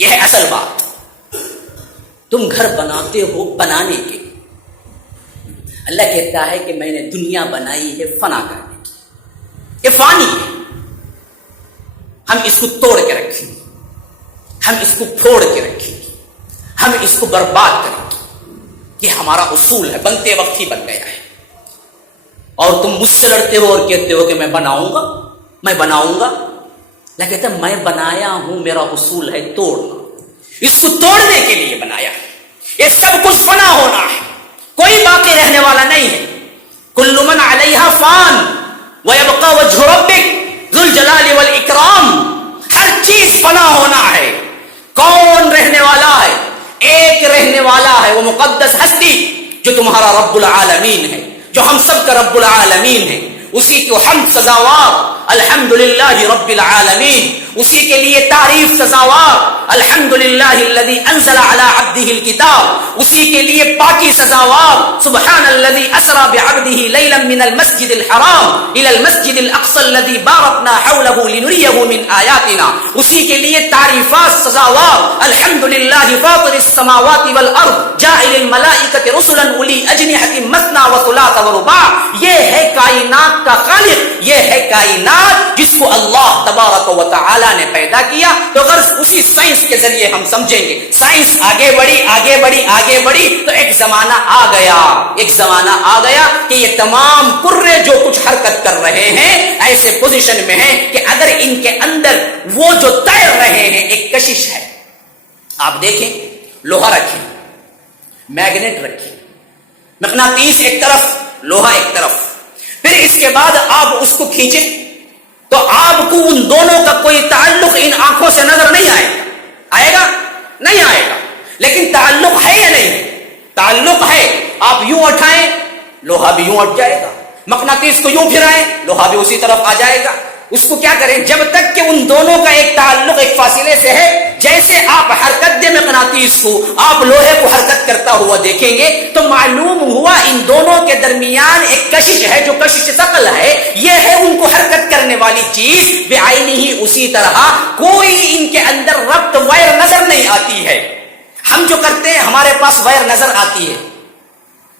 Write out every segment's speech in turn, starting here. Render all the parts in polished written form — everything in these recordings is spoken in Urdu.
یہ ہے اصل بات. تم گھر بناتے ہو بنانے کے. اللہ کہتا ہے کہ میں نے دنیا بنائی ہے فنا کرنے کی. یہ فانی ہے. ہم اس کو توڑ کے رکھیں گے, ہم اس کو پھوڑ کے رکھیں گے, ہم اس کو برباد کریں گے. یہ ہمارا اصول ہے, بنتے وقت ہی بن گیا ہے. اور تم مجھ سے لڑتے ہو اور کہتے ہو کہ میں بناؤں گا, میں بناؤں گا. اللہ کہتا ہے میں بنایا ہوں, میرا اصول ہے توڑنا. اس کو توڑنے کے لیے بنایا ہے. یہ سب کچھ فنا ہونا ہے, کوئی باقی رہنے والا نہیں ہے. کل من علیہا فان ویبقى وجہ ربک ذو الجلال والاکرام. ہر چیز فنا ہونا ہے. کون رہنے والا ہے؟ ایک رہنے والا ہے, وہ مقدس ہستی جو تمہارا رب العالمین ہے, جو ہم سب کا رب العالمین ہے. اسی کو حمد سزاوار الحمدللہ رب العالمین, اسی کے لیے تعریف سزاوار الحمدللہ الذی انزل علی عبدہ الکتاب, اسی کے لیے پاکی سزاوار سبحان الذی اسری بعبدہ لیلا من المسجد الحرام الی المسجد الاقصی الذی بارکنا حولہ لنریہ من آیاتنا, اسی کے لیے تعریفات سزاوار الحمدللہ فاطر السماوات والارض جاعل الملائکۃ رسلا اولی اجنحۃ مثنی وثلاث ورباع. یہ ہے کائنات کا خالق, یہ ہے کائنات جس کو اللہ تبارک و تعالی نے پیدا کیا. تو غرض اسی سائنس کے ذریعے ہم سمجھیں گے. سائنس آگے بڑھی آگے بڑھی آگے بڑھی تو ایک زمانہ آ گیا, ایک زمانہ آ گیا کہ یہ تمام کرے جو کچھ حرکت کر رہے ہیں ایسے پوزیشن میں ہیں کہ اگر ان کے اندر وہ جو تیر رہے ہیں ایک کشش ہے. آپ دیکھیں, لوہا رکھیں, میگنیٹ رکھیں, مقناطیس ایک طرف, لوہا ایک طرف. پھر اس کے بعد آپ اس کو کھینچیں تو آپ کو ان دونوں کا کوئی تعلق ان آنکھوں سے نظر نہیں آئے گا. آئے گا؟ نہیں آئے گا. لیکن تعلق ہے یا نہیں؟ تعلق ہے. آپ یوں اٹھائیں لوہا بھی یوں اٹھ جائے گا, مقناطیس کو یوں پھرائیں لوہا بھی اسی طرف آ جائے گا. اس کو کیا کریں جب تک کہ ان دونوں کا ایک تعلق ایک فاصلے سے ہے. جیسے آپ حرکت دے مقناطیس کو, آپ لوہے کو حرکت کرتا ہوا دیکھیں گے تو معلوم ہوا ان دونوں کے درمیان ایک کشش ہے جو کشش ثقل ہے. یہ ہے ان کو حرکت کرنے والی چیز بعینہ ہی. اسی طرح کوئی ان کے اندر ربط وائر نظر نہیں آتی ہے. ہم جو کرتے ہیں ہمارے پاس وائر نظر آتی ہے.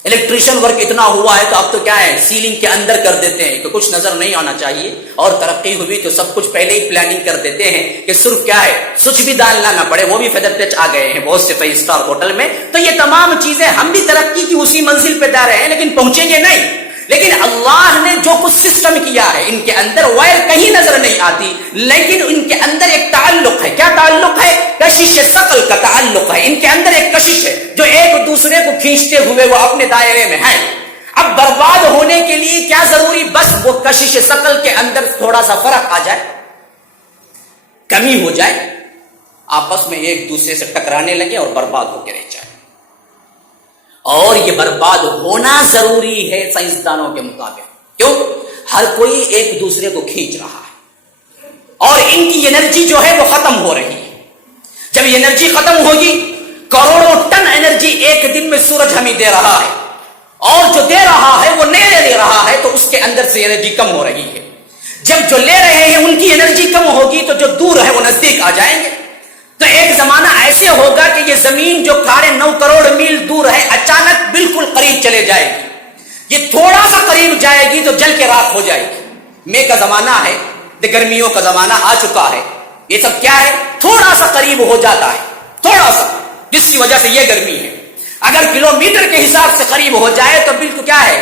الیکٹریشین ورک اتنا ہوا ہے تو اب تو کیا ہے سیلنگ کے اندر کر دیتے ہیں کہ کچھ نظر نہیں آنا چاہیے. اور ترقی ہوئی تو سب کچھ پہلے ہی پلاننگ کر دیتے ہیں کہ صرف کیا ہے سوئچ بھی ڈالنا نہ پڑے. وہ بھی فیدر ٹچ آ گئے ہیں بہت سے 5 اسٹار ہوٹل میں. تو یہ تمام چیزیں ہم بھی ترقی کی اسی منزل پہ جا رہے ہیں لیکن پہنچیں گے نہیں. لیکن اللہ نے جو کچھ سسٹم کیا ہے ان کے اندر وائر کہیں نظر نہیں آتی, لیکن ان کے اندر ایک تعلق ہے. کیا تعلق ہے؟ کشش ثقل کا تعلق ہے. ان کے اندر ایک کشش ہے جو ایک دوسرے کو کھینچتے ہوئے وہ اپنے دائرے میں ہیں. اب برباد ہونے کے لیے کیا ضروری؟ بس وہ کشش ثقل کے اندر تھوڑا سا فرق آ جائے, کمی ہو جائے, آپس میں ایک دوسرے سے ٹکرانے لگے اور برباد ہو کے رہ جائے. اور یہ برباد ہونا ضروری ہے سائنسدانوں کے مطابق. کیوں؟ ہر کوئی ایک دوسرے کو کھینچ رہا ہے اور ان کی انرجی جو ہے وہ ختم ہو رہی ہے. جب یہ انرجی ختم ہوگی, کروڑوں ٹن انرجی ایک دن میں سورج ہمیں دے رہا ہے اور جو دے رہا ہے وہ نہیں لے رہا ہے تو اس کے اندر سے انرجی کم ہو رہی ہے. جب جو لے رہے ہیں ان کی انرجی کم ہوگی تو جو دور ہے وہ نزدیک آ جائیں گے. تو ایک زمانہ ایسے ہوگا کہ یہ زمین جو 9.5 کروڑ میل دور ہے اچانک بالکل قریب چلے جائے گی. یہ تھوڑا سا قریب جائے گی تو جل کے راکھ ہو جائے گی. مے کا زمانہ ہے, گرمیوں کا زمانہ آ چکا ہے. یہ سب کیا ہے؟ تھوڑا سا قریب ہو جاتا ہے, تھوڑا سا, جس کی وجہ سے یہ گرمی ہے. اگر کلومیٹر کے حساب سے قریب ہو جائے تو بالکل کیا ہے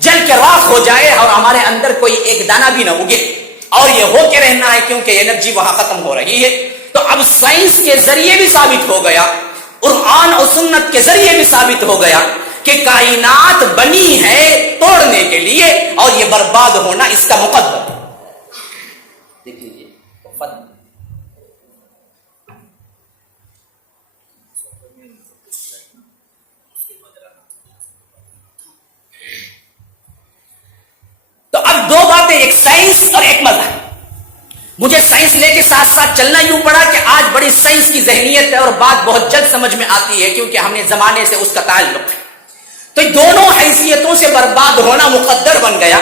جل کے راکھ ہو جائے اور ہمارے اندر کوئی ایک دانہ بھی نہ اگے. اور یہ ہو کے رہنا ہے کیونکہ انرجی وہاں ختم ہو رہی ہے. تو اب سائنس کے ذریعے بھی ثابت ہو گیا, قرآن اور سنت کے ذریعے بھی ثابت ہو گیا کہ کائنات بنی ہے توڑنے کے لیے اور یہ برباد ہونا اس کا مقدر. دیکھ لیجیے تو اب دو باتیں, ایک سائنس اور ایک مذہب. مجھے سائنس لے کے ساتھ ساتھ چلنا یوں پڑا کہ آج بڑی سائنس کی ذہنیت ہے اور بات بہت جلد سمجھ میں آتی ہے کیونکہ ہم نے زمانے سے اس کا تعلق ہے. تو دونوں حیثیتوں سے برباد ہونا مقدر بن گیا.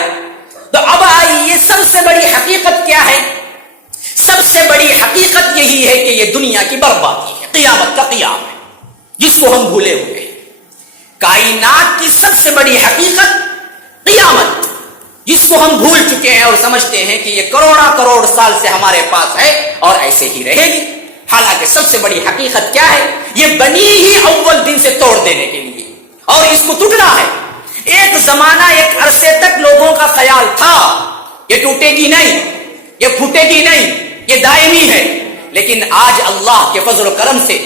تو اب آئیے سب سے بڑی حقیقت کیا ہے؟ سب سے بڑی حقیقت یہی ہے کہ یہ دنیا کی بربادی ہے. قیامت کا قیام ہے جس کو ہم بھولے ہوئے ہیں. کائنات کی سب سے بڑی حقیقت قیامت جس کو ہم بھول چکے ہیں اور سمجھتے ہیں کہ یہ کروڑا کروڑ سال سے ہمارے پاس ہے اور ایسے ہی رہے گی. حالانکہ سب سے بڑی حقیقت کیا ہے؟ یہ بنی ہی اول دن سے توڑ دینے کے لیے اور اس کو ٹوٹنا ہے. ایک زمانہ ایک عرصے تک لوگوں کا خیال تھا یہ ٹوٹے گی نہیں، یہ پھوٹے گی نہیں، یہ دائمی ہے. لیکن آج اللہ کے فضل و کرم سے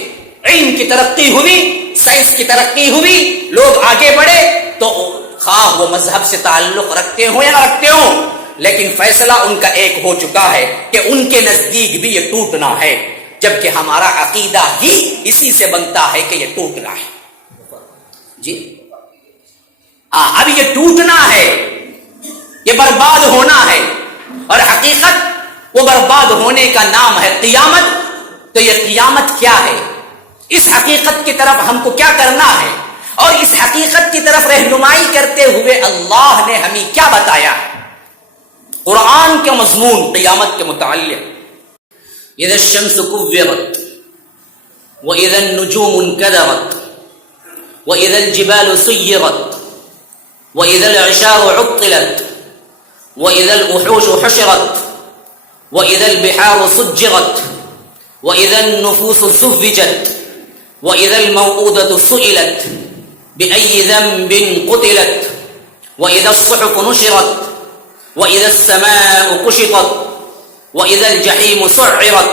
علم کی ترقی ہوئی، سائنس کی ترقی ہوئی، لوگ آگے بڑھے تو خواہ وہ مذہب سے تعلق رکھتے ہوں یا نہ رکھتے ہوں، لیکن فیصلہ ان کا ایک ہو چکا ہے کہ ان کے نزدیک بھی یہ ٹوٹنا ہے، جبکہ ہمارا عقیدہ ہی اسی سے بنتا ہے کہ یہ ٹوٹنا ہے. جی اب یہ ٹوٹنا ہے، یہ برباد ہونا ہے، اور حقیقت وہ برباد ہونے کا نام ہے قیامت. تو یہ قیامت کیا ہے؟ اس حقیقت کی طرف ہم کو کیا کرنا ہے؟ اور اس حقیقت کی طرف رہنمائی کرتے ہوئے اللہ نے ہمیں کیا بتایا ہے؟ قرآن کے مضمون قیامت کے متعلق: اذا الشمس كورت واذا النجوم انكدرت واذا الجبال سيرت واذا العشار عطلت واذا الوحوش حشرت واذا البحار سجرت واذا النفوس زوجت واذا الموءودة سئلت بأي ذنب قتلت واذا الصحف نشرت واذا السماء كشطت واذا الجحيم سعرت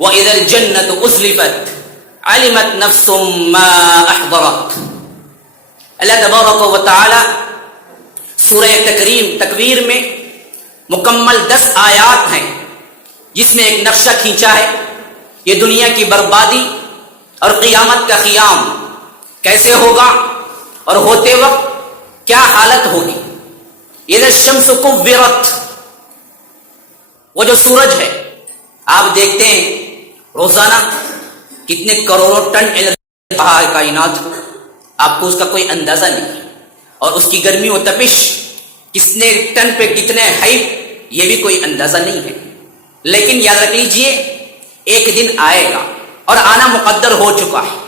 واذا الجنة أزلفت علمت نفس ما احضرت. اللہ تبارک و تعالی سورہ تکویر میں مکمل 10 آیات ہیں جس میں ایک نقشہ کھینچا ہے. یہ دنیا کی بربادی اور قیامت کا قیام کیسے ہوگا اور ہوتے وقت کیا حالت ہوگی. اذا الشمس كورت، وہ جو سورج ہے، آپ دیکھتے ہیں روزانہ کتنے کروڑوں ٹن انرجی ہے کائنات، آپ کو اس کا کوئی اندازہ نہیں ہے، اور اس کی گرمی و تپش کتنے ٹن پہ کتنے ہے یہ بھی کوئی اندازہ نہیں ہے. لیکن یاد رکھ لیجئے ایک دن آئے گا اور آنا مقدر ہو چکا ہے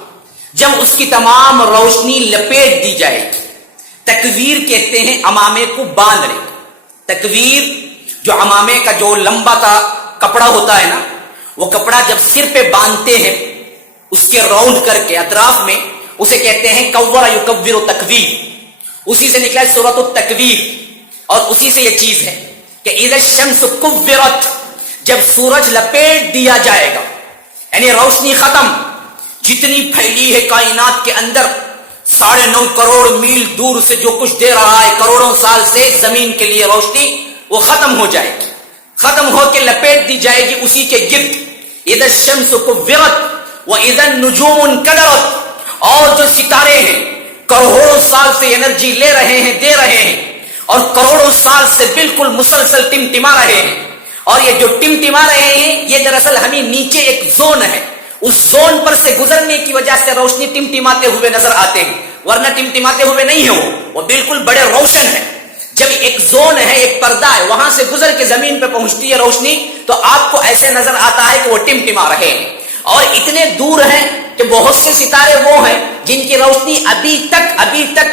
جب اس کی تمام روشنی لپیٹ دی جائے گی. تکویر کہتے ہیں امامے کو باندھنے. تکویر جو امامے کا جو لمبا کا کپڑا ہوتا ہے نا، وہ کپڑا جب سر پہ باندھتے ہیں اس کے راؤنڈ کر کے اطراف میں، اسے کہتے ہیں کور یکور تکویر. اسی سے نکلا ہے سورۃ التکویر، اور اسی سے یہ چیز ہے کہ اذا الشمس کورت، جب سورج لپیٹ دیا جائے گا، یعنی روشنی ختم. جتنی پھیلی ہے کائنات کے اندر 9.5 کروڑ میل دور سے جو کچھ دے رہا ہے کروڑوں سال سے زمین کے لیے روشنی، وہ ختم ہو جائے گی، ختم ہو کے لپیٹ دی جائے گی اسی کے گرد. اذا الشمس کورت واذا النجوم انکدرت، اور جو ستارے ہیں کروڑوں سال سے انرجی لے رہے ہیں، دے رہے ہیں، اور کروڑوں سال سے بالکل مسلسل ٹمٹما رہے ہیں. اور یہ جو ٹمٹما رہے ہیں یہ دراصل ہمیں نیچے ایک زون ہے، اس زون پر سے گزرنے کی وجہ سے روشنی ٹمٹماتے ہوئے نظر آتے ہیں، ورنہ ٹمٹماتے ہوئے نہیں ہے، وہ بالکل بڑے روشن ہے. جب ایک زون ہے، ایک پردہ ہے، وہاں سے گزر کے زمین پہ پہنچتی ہے روشنی، تو آپ کو ایسے نظر آتا ہے کہ وہ ٹمٹما رہے ہیں. اور اتنے دور ہیں کہ بہت سے ستارے وہ ہیں جن کی روشنی ابھی تک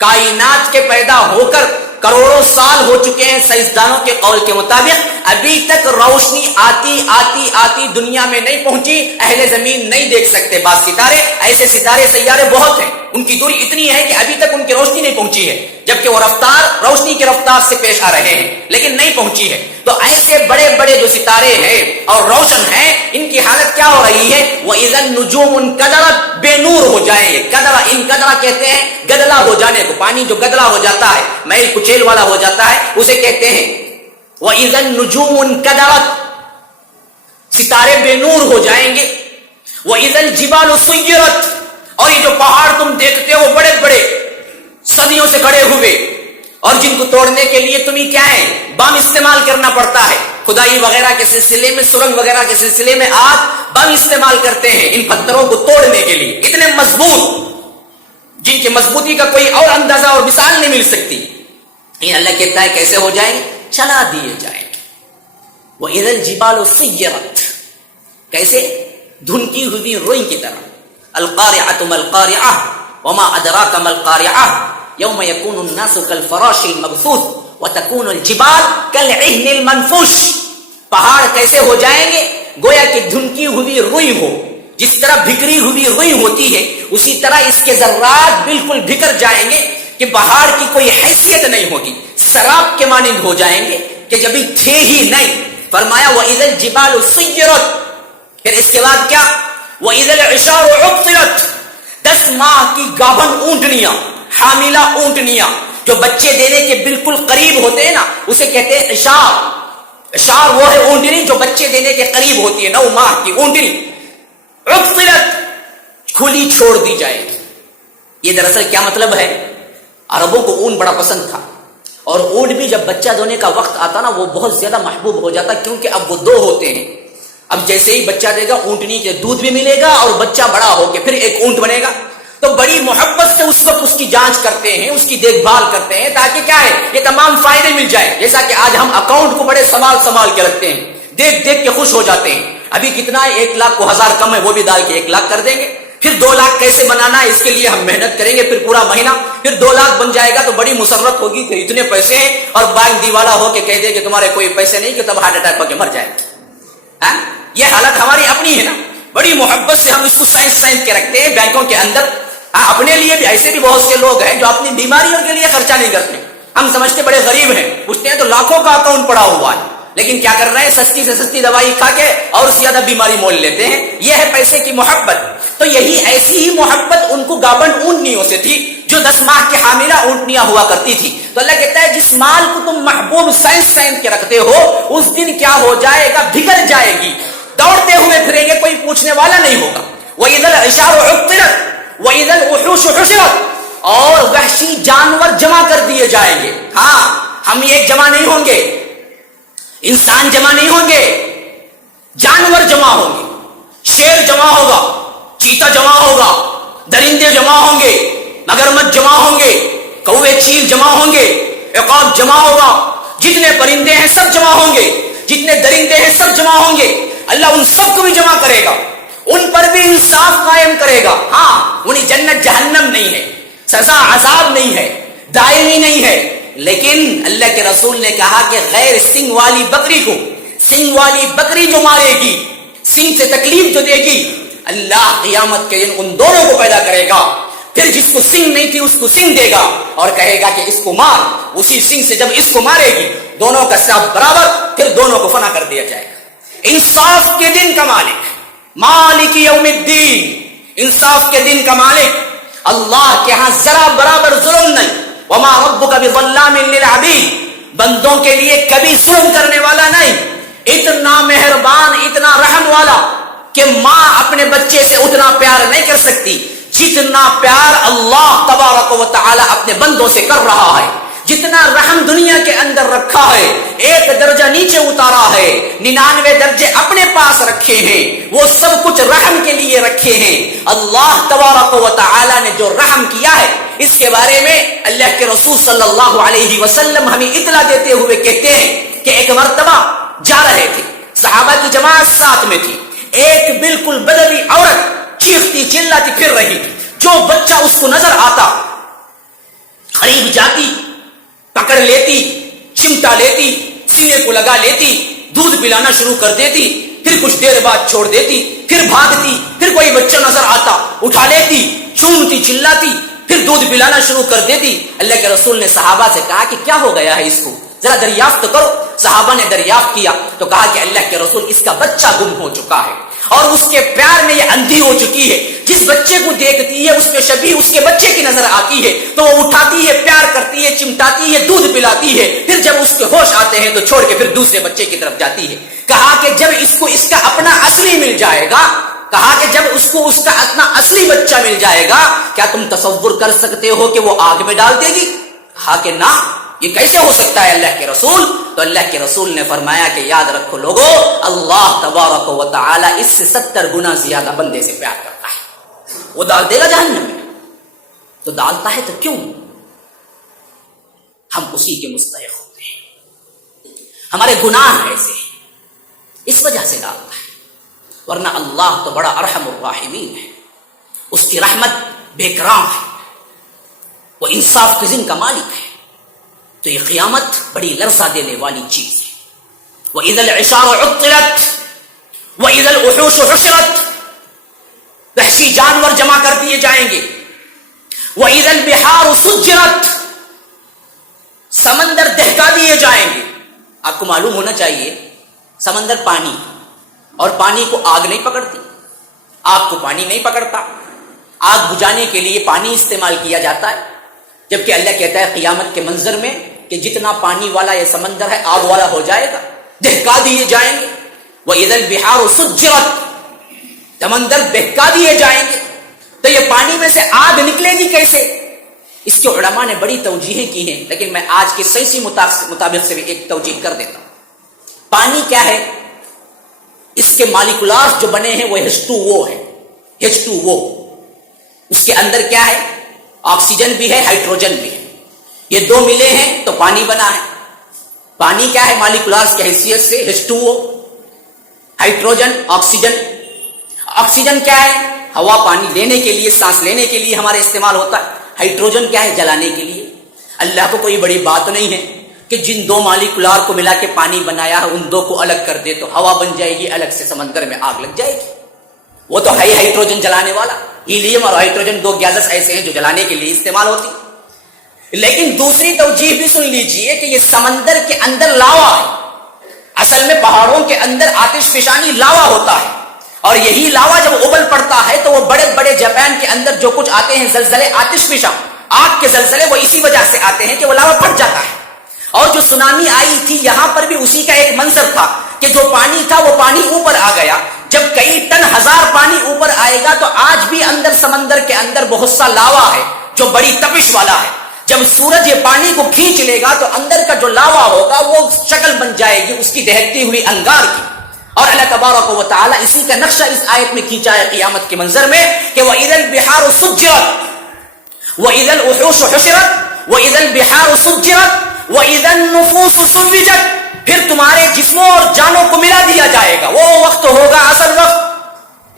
کائنات کے پیدا ہو کر کروڑوں سال ہو چکے ہیں. سائنسدانوں کے قول کے مطابق ابھی تک روشنی آتی دنیا میں نہیں پہنچی، اہل زمین نہیں دیکھ سکتے. بعض ستارے ایسے ستارے سیارے بہت ہیں، ان کی دوری اتنی ہے کہ ابھی تک ان کی روشنی نہیں پہنچی ہے، جبکہ وہ رفتار روشنی کی رفتار سے پیش آ رہے ہیں لیکن نہیں پہنچی ہے. تو ایسے بڑے بڑے جو ستارے ہیں اور روشن ہیں، ان کی حالت کیا ہو رہی ہے؟ وَإِذَا النُّجُومُ انْكَدَرَتْ، بے نور ہو جائیں گے. انکدرا کہتے ہیں گدلا ہو جانے کو، پانی جو گدلا ہو جاتا ہے، میل کچیل والا ہو جاتا ہے، اسے کہتے ہیں وَإِذَا النُّجُومُ انْكَدَرَتْ، ستارے بے نور ہو جائیں گے. وَإِذَا الْجِبَالُ سُيِّرَتْ، اور یہ جو پہاڑ تم دیکھتے ہو بڑے بڑے صدیوں سے کھڑے ہوئے، اور جن کو توڑنے کے لیے تمہیں کیا ہے؟ بم استعمال کرنا پڑتا ہے. کھدائی وغیرہ کے سلسلے میں، سرنگ وغیرہ کے سلسلے میں آپ بم استعمال کرتے ہیں ان پتھروں کو توڑنے کے لیے. اتنے مضبوط، جن کی مضبوطی کا کوئی اور اندازہ اور مثال نہیں مل سکتی. یہ اللہ کہتا ہے کیسے ہو جائیں گے؟ چلا دیے جائیں گے. وَإِذَا الْجِبَالُ سُيِّرَتْ، کیسے؟ دھنکی ہوئی روئی کی طرح. القارعۃ ما القارعۃ وما ادراک ما القارعۃ یوم یکون الناس کالفراش المبثوث وتکون الجبال کالعہن المنفوش. پہاڑ کیسے ہو جائیں گے؟ گویا کہ دھنکی ہوئی روئی ہو. جس طرح بکھری ہوئی روئی ہوتی ہے اسی طرح اس کے ذرات بالکل بکھر جائیں گے کہ پہاڑ کی کوئی حیثیت نہیں ہوگی, سراب کے مانند ہو جائیں گے کہ جبھی تھے ہی نہیں. فرمایا وَإِذَا الْجِبَالُ سُيِّرَتْ, پھر اس کے بعد کیا؟ وَإِذَا الْعِشَارُ عُطِّلَتْ, 10 ماہ کی گابھن اونٹنیاں, حاملہ اونٹنیاں جو بچے دینے کے بالکل قریب ہوتے ہیں نا, اسے کہتے ہیں عشار. عشار وہ ہے اونٹنی جو بچے دینے کے قریب ہوتی ہے, 9 ماہ کی اونٹنی. عُطِّلَتْ, کھلی چھوڑ دی جائے گی. یہ دراصل کیا مطلب ہے؟ عربوں کو اون بڑا پسند تھا, اور اونٹ بھی جب بچہ دونے کا وقت آتا نا وہ بہت زیادہ محبوب ہو جاتا, کیونکہ اب وہ 2 ہوتے ہیں. اب جیسے ہی بچہ دے گا اونٹنی کے دودھ بھی ملے گا اور بچہ بڑا ہو کے پھر ایک اونٹ بنے گا. تو بڑی محبت سے اس وقت اس کی جانچ کرتے ہیں, اس کی دیکھ بھال کرتے ہیں تاکہ کیا ہے یہ تمام فائدے مل جائیں. جیسا کہ آج ہم اکاؤنٹ کو بڑے سنبھال کے رکھتے ہیں, دیکھ دیکھ کے خوش ہو جاتے ہیں. ابھی کتنا ہے, 1 لاکھ کو 1000 کم ہے وہ بھی ڈال کے 1 لاکھ کر دیں گے. پھر 2 لاکھ کیسے بنانا ہے اس کے لیے ہم محنت کریں گے, پھر پورا مہینہ, پھر 2 لاکھ بن جائے گا تو بڑی مسرت ہوگی کہ اتنے پیسے ہیں, اور بینک دیوالا ہو کے کہہ دے کہ تمہارے کوئی پیسے نہیں, کہ تب ہارٹ اٹیک ہو کے مر جائے گا. یہ حالت ہماری اپنی ہے نا, بڑی محبت سے ہم اس کو سائنس کے رکھتے ہیں بینکوں کے اندر. اپنے لیے بھی ایسے بھی بہت سے لوگ ہیں جو اپنی بیماریوں کے لیے خرچہ نہیں کرتے. ہم سمجھتے بڑے غریب ہیں, پوچھتے ہیں تو لاکھوں کا اکاؤنٹ پڑا ہوا ہے, لیکن کیا کر رہے ہیں, سستی سے سستی دوائی کھا کے اور زیادہ بیماری مول لیتے ہیں. یہ ہے پیسے کی محبت. تو یہی ایسی ہی محبت ان کو گابن اونٹنیوں سے تھی جو 10 ماہ کی حاملہ اونٹنیاں ہوا کرتی تھی. تو اللہ کہتا ہے جس مال کو تم محبوب سائنس کے رکھتے ہو اس دن کیا ہو جائے گا, بگڑ جائے گی, دوڑتے ہوئے پھریں گے, کوئی پوچھنے والا نہیں ہوگا. وَإِذَا الْعِشَارُ عُطِّلَتْ وَإِذَا الْوُحُوشُ حُشِرَتْ, اور وحشی جانور جمع کر دیے جائیں گے. ہاں, ہم ایک جمع نہیں ہوں گے, انسان جمع نہیں ہوں گے, جانور جمع ہوں گے. شیر جمع ہوگا, چیتا جمع ہوگا, درندے جمع ہوں گے, مگرمچھ جمع ہوں گے, کوے چیل جمع ہوں گے, عقاب جمع ہوگا. جتنے پرندے ہیں سب جمع ہوں گے, جتنے درندے ہیں سب جمع ہوں گے. اللہ ان سب کو بھی جمع کرے گا, ان پر بھی انصاف قائم کرے گا. ہاں, انہیں جنت جہنم نہیں ہے, سزا عذاب نہیں ہے, دائمی نہیں ہے. لیکن اللہ کے رسول نے کہا کہ غیر سنگ والی بکری کو, سنگ والی بکری جو مارے گی, سنگ سے تکلیف جو دے گی, اللہ قیامت کے دن ان دونوں کو پیدا کرے گا. پھر جس کو سنگ نہیں تھی اس کو سنگ دے گا اور کہے گا کہ اس کو مار. اسی سنگ سے جب اس کو مارے گی دونوں کا سب برابر, پھر دونوں کو فنا کر دیا جائے گا. انصاف کے دن کا مالک, مالک یوم الدین, انصاف کے دن کا مالک اللہ کے ہاں ذرا برابر ظلم نہیں. وما ربک بظلام للعبید, بندوں کے لیے کبھی ظلم کرنے والا نہیں. اتنا مہربان, اتنا رحم والا کہ ماں اپنے بچے سے اتنا پیار نہیں کر سکتی جتنا پیار اللہ تبارک و تعالی اپنے بندوں سے کر رہا ہے. جتنا رحم دنیا کے اندر رکھا ہے, 1 درجہ نیچے اتارا ہے, 99 درجے اپنے پاس رکھے ہیں, وہ سب کچھ رحم کے لیے رکھے ہیں. اللہ تبارک و تعالی نے جو رحم کیا ہے اس کے بارے میں اللہ کے رسول صلی اللہ علیہ وسلم ہمیں اطلاع دیتے ہوئے کہتے ہیں کہ ایک مرتبہ جا رہے تھے, صحابہ کی جماعت ساتھ میں تھی. ایک بالکل بدوی عورت چیختی چلاتی پھر رہی تھی. جو بچہ اس کو نظر آتا قریب جاتی, پکڑ لیتی, چمٹا لیتی, سینے کو لگا لیتی, دودھ پلانا شروع کر دیتی. پھر کچھ دیر بعد چھوڑ دیتی, پھر بھاگتی. پھر کوئی بچہ نظر آتا اٹھا لیتی, چومتی چلاتی, پھر دودھ پلانا شروع کر دیتی. اللہ کے رسول نے صحابہ سے کہا کہ کیا ہو گیا ہے اس کو, ذرا دریافت کرو. صحابہ نے دریافت کیا تو کہا کہ اللہ کے رسول اس کا بچہ گم ہو چکا ہے اور اس کے پیار میں یہ اندھی ہو چکی ہے. جس بچے کو دیکھتی ہے اس میں شبیہ اس کے بچے کی نظر آتی ہے تو وہ اٹھاتی ہے, پیار کرتی ہے, چمٹاتی ہے, دودھ پلاتی ہے. پھر جب اس کے ہوش آتے ہیں تو چھوڑ کے پھر دوسرے بچے کی طرف جاتی ہے. کہا کہ جب اس کو اس کا اپنا اصلی مل جائے گا, کہا کہ جب اس کو اس کا اپنا اصلی بچہ مل جائے گا, کیا تم تصور کر سکتے ہو کہ وہ آگ میں ڈال دے گی؟ کہا کہ نہ, یہ کیسے ہو سکتا ہے اللہ کے رسول؟ تو اللہ کے رسول نے فرمایا کہ یاد رکھو لوگو, اللہ تبارک و تعالی اس سے 70 گنا زیادہ بندے سے پیار کرتا ہے. وہ ڈال دے گا جہنم میں, تو ڈالتا ہے تو کیوں؟ ہم اسی کے مستحق ہوتے ہیں, ہمارے گناہ ایسے ہیں, اس وجہ سے ڈالتا ہے. ورنہ اللہ تو بڑا ارحم الراحمین ہے، اس کی رحمت بے کرام ہے، وہ انصاف کے ذن کا مالک ہے۔ تو یہ قیامت بڑی لرزہ دینے والی چیز ہے۔ وَإِذَا الْعِشَارُ عُطِّلَتْ وَإِذَا الْوُحُوشُ حُشِرَتْ، وحشی جانور جمع کر دیے جائیں گے۔ وَإِذَا الْبِحَارُ سُجِّرَتْ، سمندر دہکا دیے جائیں گے۔ آپ کو معلوم ہونا چاہیے سمندر پانی، اور پانی کو آگ نہیں پکڑتی، آگ کو پانی نہیں پکڑتا، آگ بجھانے کے لیے پانی استعمال کیا جاتا ہے، جبکہ اللہ کہتا ہے قیامت کے منظر میں کہ جتنا پانی والا یہ سمندر ہے آگ والا ہو جائے گا، دہکا دیے جائیں گے۔ وَإِذَا الْبِحَارُ سُجِّرَتْ، سمندر دہکا دیے جائیں گے، تو یہ پانی میں سے آگ نکلے گی کیسے؟ اس کے علماء نے بڑی توجیہیں کی ہیں، لیکن میں آج کے سائنسی مطابق سے بھی ایک توجیہ کر دیتا ہوں۔ پانی کیا ہے؟ اس کے مالیکولارز جو بنے ہیں وہ H2O ہے، H2O۔ اس کے اندر کیا ہے؟ آکسیجن بھی ہے، ہائیڈروجن بھی ہے، یہ دو ملے ہیں تو پانی بنا ہے۔ پانی کیا ہے مالیکولارز کی حیثیت سے؟ H2O، hydrogen, oxygen. آکسیجن کیا ہے؟ ہوا پانی لینے کے لیے، سانس لینے کے لیے ہمارے استعمال ہوتا ہے۔ ہائیڈروجن کیا ہے؟ جلانے کے لیے۔ اللہ کو کوئی بڑی بات نہیں ہے کہ جن دو مالیکولار کو ملا کے پانی بنایا ہے ان دو کو الگ کر دے تو ہوا بن جائے گی، الگ سے سمندر میں آگ لگ جائے گی۔ وہ تو ہے ہائیڈروجن جلانے والا۔ ہیلیم اور ہائیڈروجن دو گیسز ایسے ہیں جو جلانے کے لیے استعمال ہوتی۔ لیکن دوسری توجیہ بھی سن لیجئے کہ یہ سمندر کے اندر لاوا ہے، اصل میں پہاڑوں کے اندر آتش فشانی لاوا ہوتا ہے، اور یہی لاوا جب ابل پڑتا ہے تو وہ بڑے بڑے جاپان کے اندر جو کچھ آتے ہیں زلزلے، آتش فشاں، آگ کے زلزلے، وہ اسی وجہ سے آتے ہیں کہ وہ لاوا پھٹ جاتا ہے۔ اور جو سونامی آئی تھی یہاں پر بھی اسی کا ایک منظر تھا کہ جو پانی تھا وہ پانی اوپر آ گیا۔ جب کئی ٹن ہزار پانی اوپر آئے گا تو آج بھی اندر سمندر کے اندر بہت سا لاوا ہے جو بڑی تپش والا ہے۔ جب سورج یہ پانی کو کھینچ لے گا تو اندر کا جو لاوا ہوگا وہ شکل بن جائے گی اس کی دہکتی ہوئی انگار کی۔ اور اللہ تبارک و تعالی اسی کا نقشہ اس آیت میں کھینچا ہے قیامت کے منظر میں کہ وَإِذَا الْبِحَارُ سُجِّرَتْ وَإِذَا الْوُحُوشُ حُشِرَتْ وَإِذَا الْبِحَارُ سُجِّرَتْ وَإِذَا النُّفُوسُ زُوِّجَتْ، پھر تمہارے جسموں اور جانوں کو ملا دیا جائے گا۔ وہ وقت ہوگا اصل وقت۔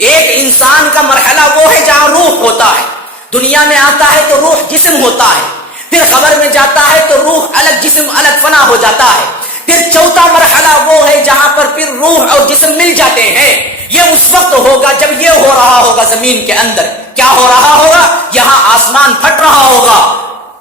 ایک انسان کا مرحلہ وہ ہے جہاں روح ہوتا ہے، دنیا میں آتا ہے تو روح جسم ہوتا ہے، پھر قبر میں جاتا ہے تو روح الگ جسم الگ فنا ہو جاتا ہے، پھر چوتھا مرحلہ وہ ہے جہاں پر پھر روح اور جسم مل جاتے ہیں۔ یہ اس وقت ہوگا جب یہ ہو رہا ہوگا زمین کے اندر۔ کیا ہو رہا ہوگا؟ یہاں آسمان پھٹ رہا ہوگا،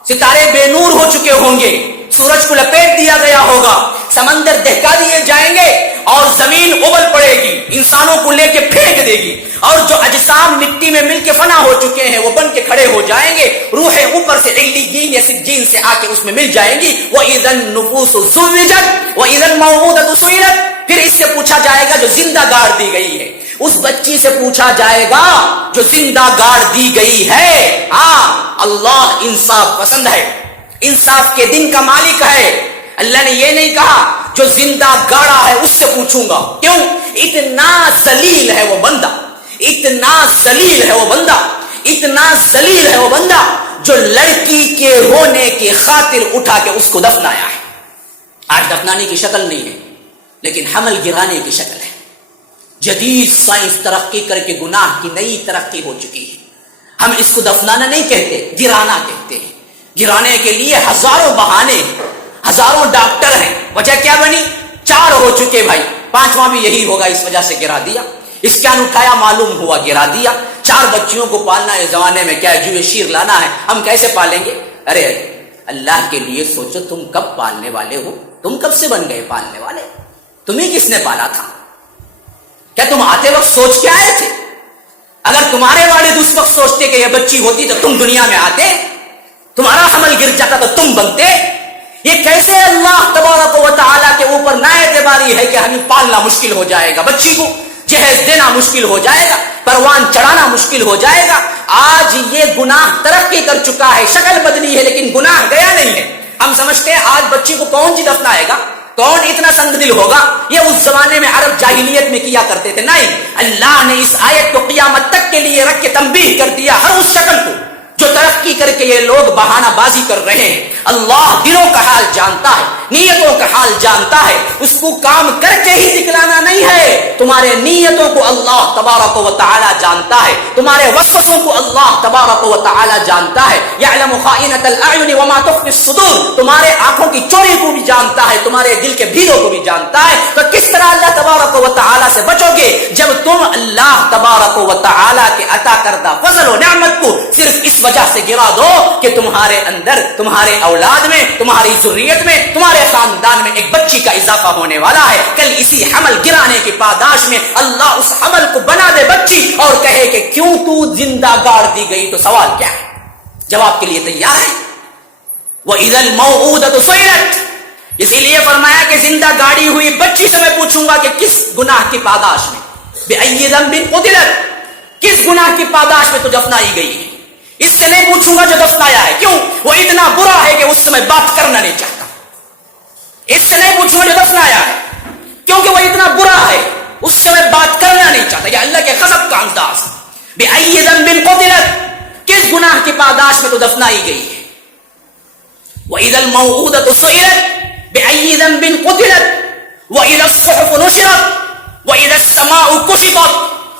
ستارے بے نور ہو چکے ہوں گے، سورج کو لپیٹ دیا گیا ہوگا، سمندر دہکا دیے جائیں گے اور زمین ابل پڑے گی، انسانوں کو لے کے پھینک دے گی، اور جو اجسام مٹی میں مل کے فنا ہو چکے ہیں وہ بن کے کھڑے ہو جائیں گے، روحیں اوپر سے علیین یا سجین سے آ کے اس میں مل جائیں گی۔ وَإِذَا النُّفُوسُ زُوِّجَتْ وَإِذَا الْمَوْءُودَةُ سُئِلَتْ، پھر اس سے پوچھا جائے گا جو زندہ گاڑ دی گئی ہے، اس بچی سے پوچھا جائے گا جو زندہ گاڑ دی گئی ہے۔ ہاں، اللہ انصاف پسند ہے، انصاف کے دن کا مالک ہے۔ اللہ نے یہ نہیں کہا جو زندہ گاڑا ہے اس سے پوچھوں گا، کیوں؟ اتنا ذلیل ہے وہ بندہ، اتنا ذلیل ہے وہ بندہ، اتنا ذلیل ہے وہ بندہ جو لڑکی کے ہونے کی خاطر اٹھا کے اس کو دفنایا ہے۔ آج دفنانے کی شکل نہیں ہے لیکن حمل گرانے کی شکل ہے۔ جدید سائنس ترقی کر کے گناہ کی نئی ترقی ہو چکی ہے۔ ہم اس کو دفنانا نہیں کہتے، گرانا کہتے ہیں۔ گرانے کے لیے ہزاروں بہانے، ہزاروں ڈاکٹر ہیں، وجہ کیا بنی؟ 4 ہو چکے بھائی، 5واں بھی یہی ہوگا، اس وجہ سے گرا دیا، اسکین اٹھایا معلوم ہوا گرا دیا۔ 4 بچیوں کو پالنا اس زمانے میں کیا ہے؟ جو شیر لانا ہے، ہم کیسے پالیں گے؟ ارے اللہ کے لیے سوچو، تم کب پالنے والے ہو؟ تم کب سے بن گئے پالنے والے؟ تمہیں کس نے پالا تھا؟ کیا تم آتے وقت سوچ کے آئے تھے؟ اگر تمہارے والد اس وقت سوچتے کہ یہ بچی ہوتی تو تم دنیا میں آتے، تمہارا حمل گر جاتا تو تم بنتے۔ یہ کیسے اللہ تبارک و تعالیٰ کے اوپر نا اعتباری ہے کہ ہمیں پالنا مشکل ہو جائے گا، بچی کو جہیز دینا مشکل ہو جائے گا، پروان چڑھانا مشکل ہو جائے گا۔ آج یہ گناہ ترقی کر چکا ہے، شکل بدلی ہے لیکن گناہ گیا نہیں ہے۔ ہم سمجھتے ہیں آج بچی کو کون دفنائے گا، کون اتنا سنگ دل ہوگا؟ یہ اس زمانے میں عرب جاہلیت میں کیا کرتے تھے۔ نہیں، اللہ نے اس آیت کو قیامت تک کے لیے رکھ کے تنبیہ کر دیا ہر اس شکل کو جو ترقی کر کے یہ لوگ بہانہ بازی کر رہے ہیں۔ اللہ دلوں کا حال جانتا ہے، نیتوں کا حال جانتا ہے. اس کو کام کر کے ہی دکھلانا نہیں ہے, تمہارے نیتوں کو اللہ تبارک و تعالی جانتا ہے, تمہارے وسوسوں کو اللہ تبارک و تعالی جانتا ہے. یعلم خائنۃ الاعین وما تخفی الصدور, تمہارے آنکھوں کی چوری کو بھی جانتا ہے, تمہارے دل کے بھیدوں کو بھی جانتا ہے. تو کس طرح اللہ تبارک و تعالی سے بچو گے جب تم اللہ تبارک و تعالی کے عطا کردہ فضل و نعمت کو صرف اس وجہ سے گرا دو کہ تمہارے اندر, تمہارے اولاد میں, تمہاری ذریت میں, تمہارے خاندان میں ایک بچی کا اضافہ ہونے والا ہے. کل اسی حمل گرانے کی پاداش میں اللہ اس حمل کو بنا دے بچی اور کہے کہ کیوں تو زندہ گاڑ دی گئی, تو سوال کیا ہے؟ جواب کے لیے تیار ہے. وَإِذَا الْمَوْءُودَةُ سُئِلَتْ, اسی لیے فرمایا کہ زندہ گاڑی ہوئی بچی سے میں پوچھوں گا کہ کس گناہ کی پاداش میں, بِأَيِّ ذَنبٍ قُتِلَتْ, کس گناہ کی پاداش میں تو دفنائی گئی ہے. اس سے نہیں پوچھوں گا جو دفنایا ہے, کیوں؟ وہ اتنا برا ہے کہ اس سے میں بات کرنا نہیں چاہتا. اس سے نہیں پوچھوں گا جو دفنایا ہے, کیونکہ وہ اتنا برا ہے, اس سے میں بات کرنا نہیں چاہتا. یہ اللہ کے غضب کا انداز. بِأَيِّ ذَنبٍ قُتِلَتْ, کس گناہ کی پاداش میں تو دفنائی گئی ہے. وَإِذَا الْمَوْءُودَةُ سُئِلَتْ بِأَيِّ ذَنبٍ قُتِلَتْ وَإِذَا الصُّحُفُ نُشِرَتْ وَإِذَا السَّمَاءُ كُشِطَتْ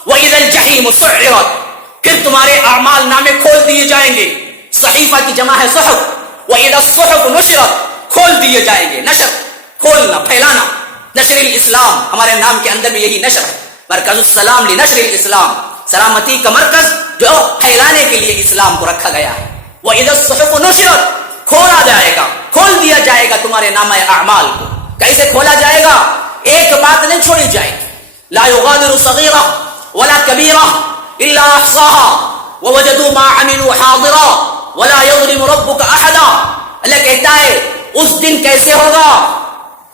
وَإِذَا الْجَحِيمُ سُعِّرَتْ, پھر تمہارے اعمال نامے کھول دیے جائیں گے. صحیفہ کی جمع ہے صحف. وَإِذَا الصُّحُفُ نُشِرَتْ, کھول دیے جائیں گے. نشر, کھولنا, پھیلانا. نشر الاسلام, ہمارے نام کے اندر بھی یہی نشر ہے. مرکز السلام لنشر الاسلام, سلامتی کا مرکز جو پھیلانے کے لیے اسلام کو رکھا گیا ہے. وَإِذَا الصُّحُفُ نُشِرَتْ, کھولا جائے گا, کھول دیا جائے گا تمہارے نامہ اعمال کو. کیسے کھولا جائے گا؟ ایک بات نہیں چھوڑی جائے گی. لا يغادر صغيرة ولا كبيرة إلا أحصاها ووجدوا ما عملوا حاضرا ولا يظلم ربك أحدا. اللہ کہتا ہے اس دن کیسے ہوگا,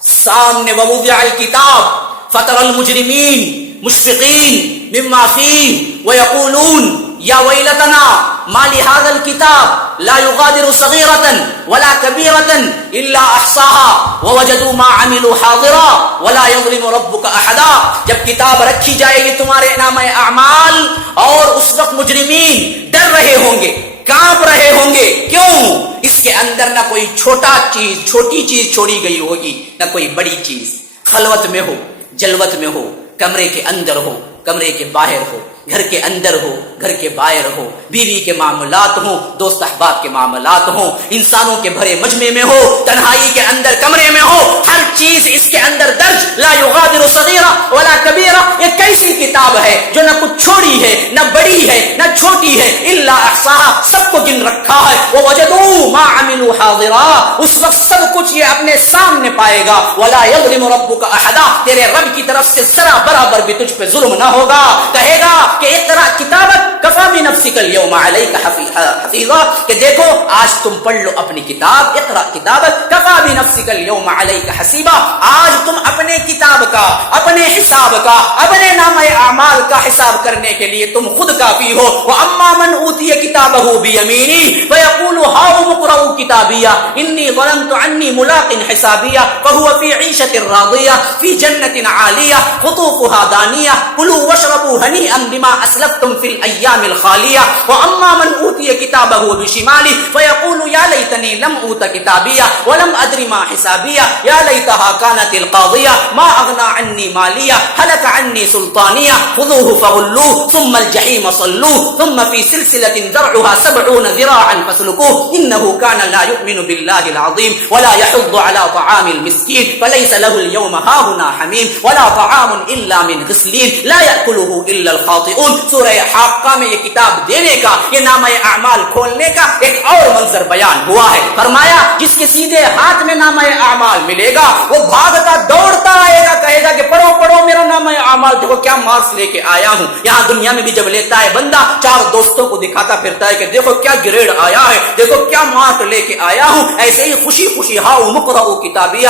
سامنے ووضع الكتاب فترى المجرمين مشفقين مما فيه ويقولون يا ويلتنا ما لهذا الكتاب لا يغادر صغيرة ولا كبيرة إلا أحصاها ووجدوا ما عملوا حاضرا ولا يظلم ربك أحدا. جب کتاب رکھی جائے گی تمہارے نامہ اعمال, اور اس وقت مجرمین ڈر رہے ہوں گے, کانپ رہے ہوں گے. کیوں؟ اس کے اندر نہ کوئی چھوٹی چیز چھوڑی گئی ہوگی, نہ کوئی بڑی چیز. خلوت میں ہو, جلوت میں ہو, کمرے کے اندر ہو, کمرے کے باہر ہو, گھر کے اندر ہو, گھر کے باہر ہو, بیوی کے معاملات ہوں, دوست احباب کے معاملات ہوں, انسانوں کے بھرے مجمع میں ہو, تنہائی کے اندر کمرے میں ہو, ہر چیز اس کے اندر درج. لا یغادر صغیرہ ولا کبیرہ, یہ کیسی کتاب ہے جو نہ کچھ چھوڑی ہے, نہ بڑی ہے, نہ چھوٹی ہے. الا احصاها, سب کو گن رکھا ہے. ووجدوا ما عملوا حاضرا, اس وقت سب کچھ یہ اپنے سامنے پائے گا. ولا یظلم ربک احدا, تیرے رب کی طرف سے ذرا برابر بھی تجھ پہ ظلم نہ ہوگا. کہے گا کہ اقرا کتابک کفا بنفسک اليوم علیک حفیظا, کہ دیکھو آج تم پڑھ لو اپنی کتاب. اقرا کتابک کفا بنفسک اليوم علیک حسیبا, آج تم اپنے کتاب کا, اپنے حساب کا, اپنے نامہ اعمال کا حساب کرنے کے لیے تم خود کافی ہو. واما من اوتی کتابہ بیمینی فیقول ہاؤم اقرؤوا کتابیہ انی ظننت عنی ملاق حسابیہ فهو فی عیشۃ راضیہ فی جنۃ عالیہ قطوفها دانیہ کلوا واشربوا هنیئا بما اسلفتم فی الایام الخالیہ. واما من اوتی کتابہ بشمالہ فیقول یا لیتنی لم اوت کتابیہ ولم ادر ما حسابیہ یا لیتها كانت القاضیہ ما اغنى عنی مالیہ هلك عنی سلطانیہ خذوه فغلوه ثم الجحیم صلوه ثم فی سلسلۃ ذرعها 70 ذراعا فاسلكوه انه كان لا يؤمن بالله العظیم ولا يحض على طعام المسكين فليس له اليوم هاهنا حمیم ولا طعام الا من غسلین لا يأكله الا الخاطئون. سورہ حاقہ میں یہ کتاب دینے کا, یہ نامہ اعمال کھولنے کا ایک اور منظر بیان ہوا ہے. فرمایا جس کے سیدھے ہاتھ میں نامہ اعمال ملے گا وہ بھاگتا دوڑتا آئے گا, کہے گا کہ پڑھو پڑھو میرا نامہ اعمال, دیکھو کیا مارکس لے کے آیا ہوں. یہاں دنیا میں بھی جب لیتا ہے بندہ, چار دوستوں کو دکھاتا پھرتا ہے کہ دیکھو کیا گریڈ آیا ہے, دیکھو کیا مارک لے کے آیا ہوں. ایسے ہی خوشی خوشی ہاؤ مقرؤوا کتابیہ,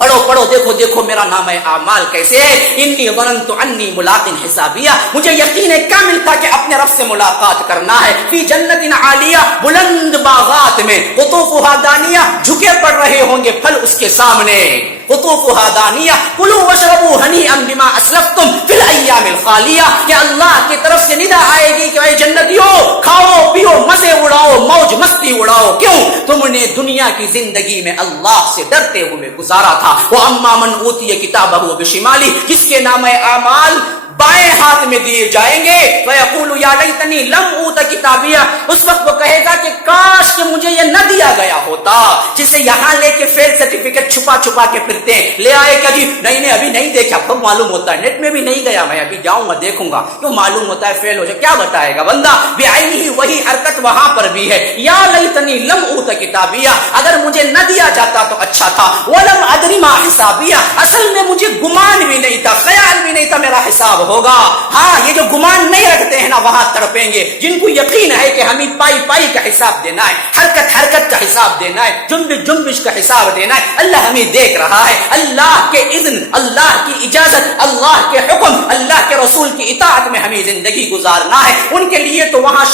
پڑھو پڑھو, دیکھو دیکھو میرا نام اعمال کیسے ہے. انی ظننت انی ملاق حسابیہ, مجھے یقین کامل تھا کہ اپنے رب سے ملاقات کرنا ہے. فی جنت عالیہ, بلند باغات میں, قطوفها دانیہ, جھکے پڑ رہے ہوں گے پھل اس کے سامنے. قطوفها دانیہ کلوا واشربوا ہنیئا بما اسلفتم فی الایام الخالیہ, کہ اللہ کی طرف سے ندا آئے گی کہ اے جنتیوں کھاؤ پیو مزے اڑاؤ موج مستی اڑاؤ. کیوں؟ تم نے دنیا کی زندگی میں اللہ سے ڈرتے ہوئے گزارا تھا. وَأَمَّا مَنْ أُوتِيَ كِتَابَهُ بِشِمَالِهِ، جس کے نامہ اعمال بائیں ہاتھ میں دیے جائیں گے. وَيَقُولُ يَا لَيْتَنِي لَمْ أُوتَ كِتَابِيَهْ، اس وقت وہ کہے گا کہ کاش کہ مجھے یہ نہ دیا گیا ہوتا. جسے یہاں لے کے فیل سرٹیفکیٹ چھپا چھپا کے پھرتے ہیں. لے آئے کہ جی نہیں ابھی نہیں دیکھا. خود معلوم ہوتا ہے نیٹ میں بھی نہیں گیا، میں ابھی جاؤں گا دیکھوں گا. کیوں؟ معلوم ہوتا ہے فیل ہو جائے. کیا بتائے گا بندہ؟ بعینہ وہی حرکت وہاں پر بھی ہے. یا لیتنی لم اوت کتابیہ، اگر مجھے نہ دیا جاتا تو اچھا تھا. ولم ادری ما حسابیہ، اصل میں مجھے گمان بھی نہیں تھا، خیال بھی نہیں تھا میرا حساب ہوگا. ہاں یہ جو گمان نہیں رکھتے ہیں نا وہاں تڑپیں گے. جن کو یقین ہے کہ ہمیں پائی پائی کا حساب دینا ہے، حرکت حرکت کا حساب دینا ہے، جنبش جنبش کا حساب دینا ہے. اللہ ہمیں دیکھ رہا ہے. اللہ کے اذن، اللہ کی اجازت، اللہ کے حکم، اللہ کے رسول کی اطاعت میں ہمیں زندگی گزارنا ہے. ان کے لیے تو وہاں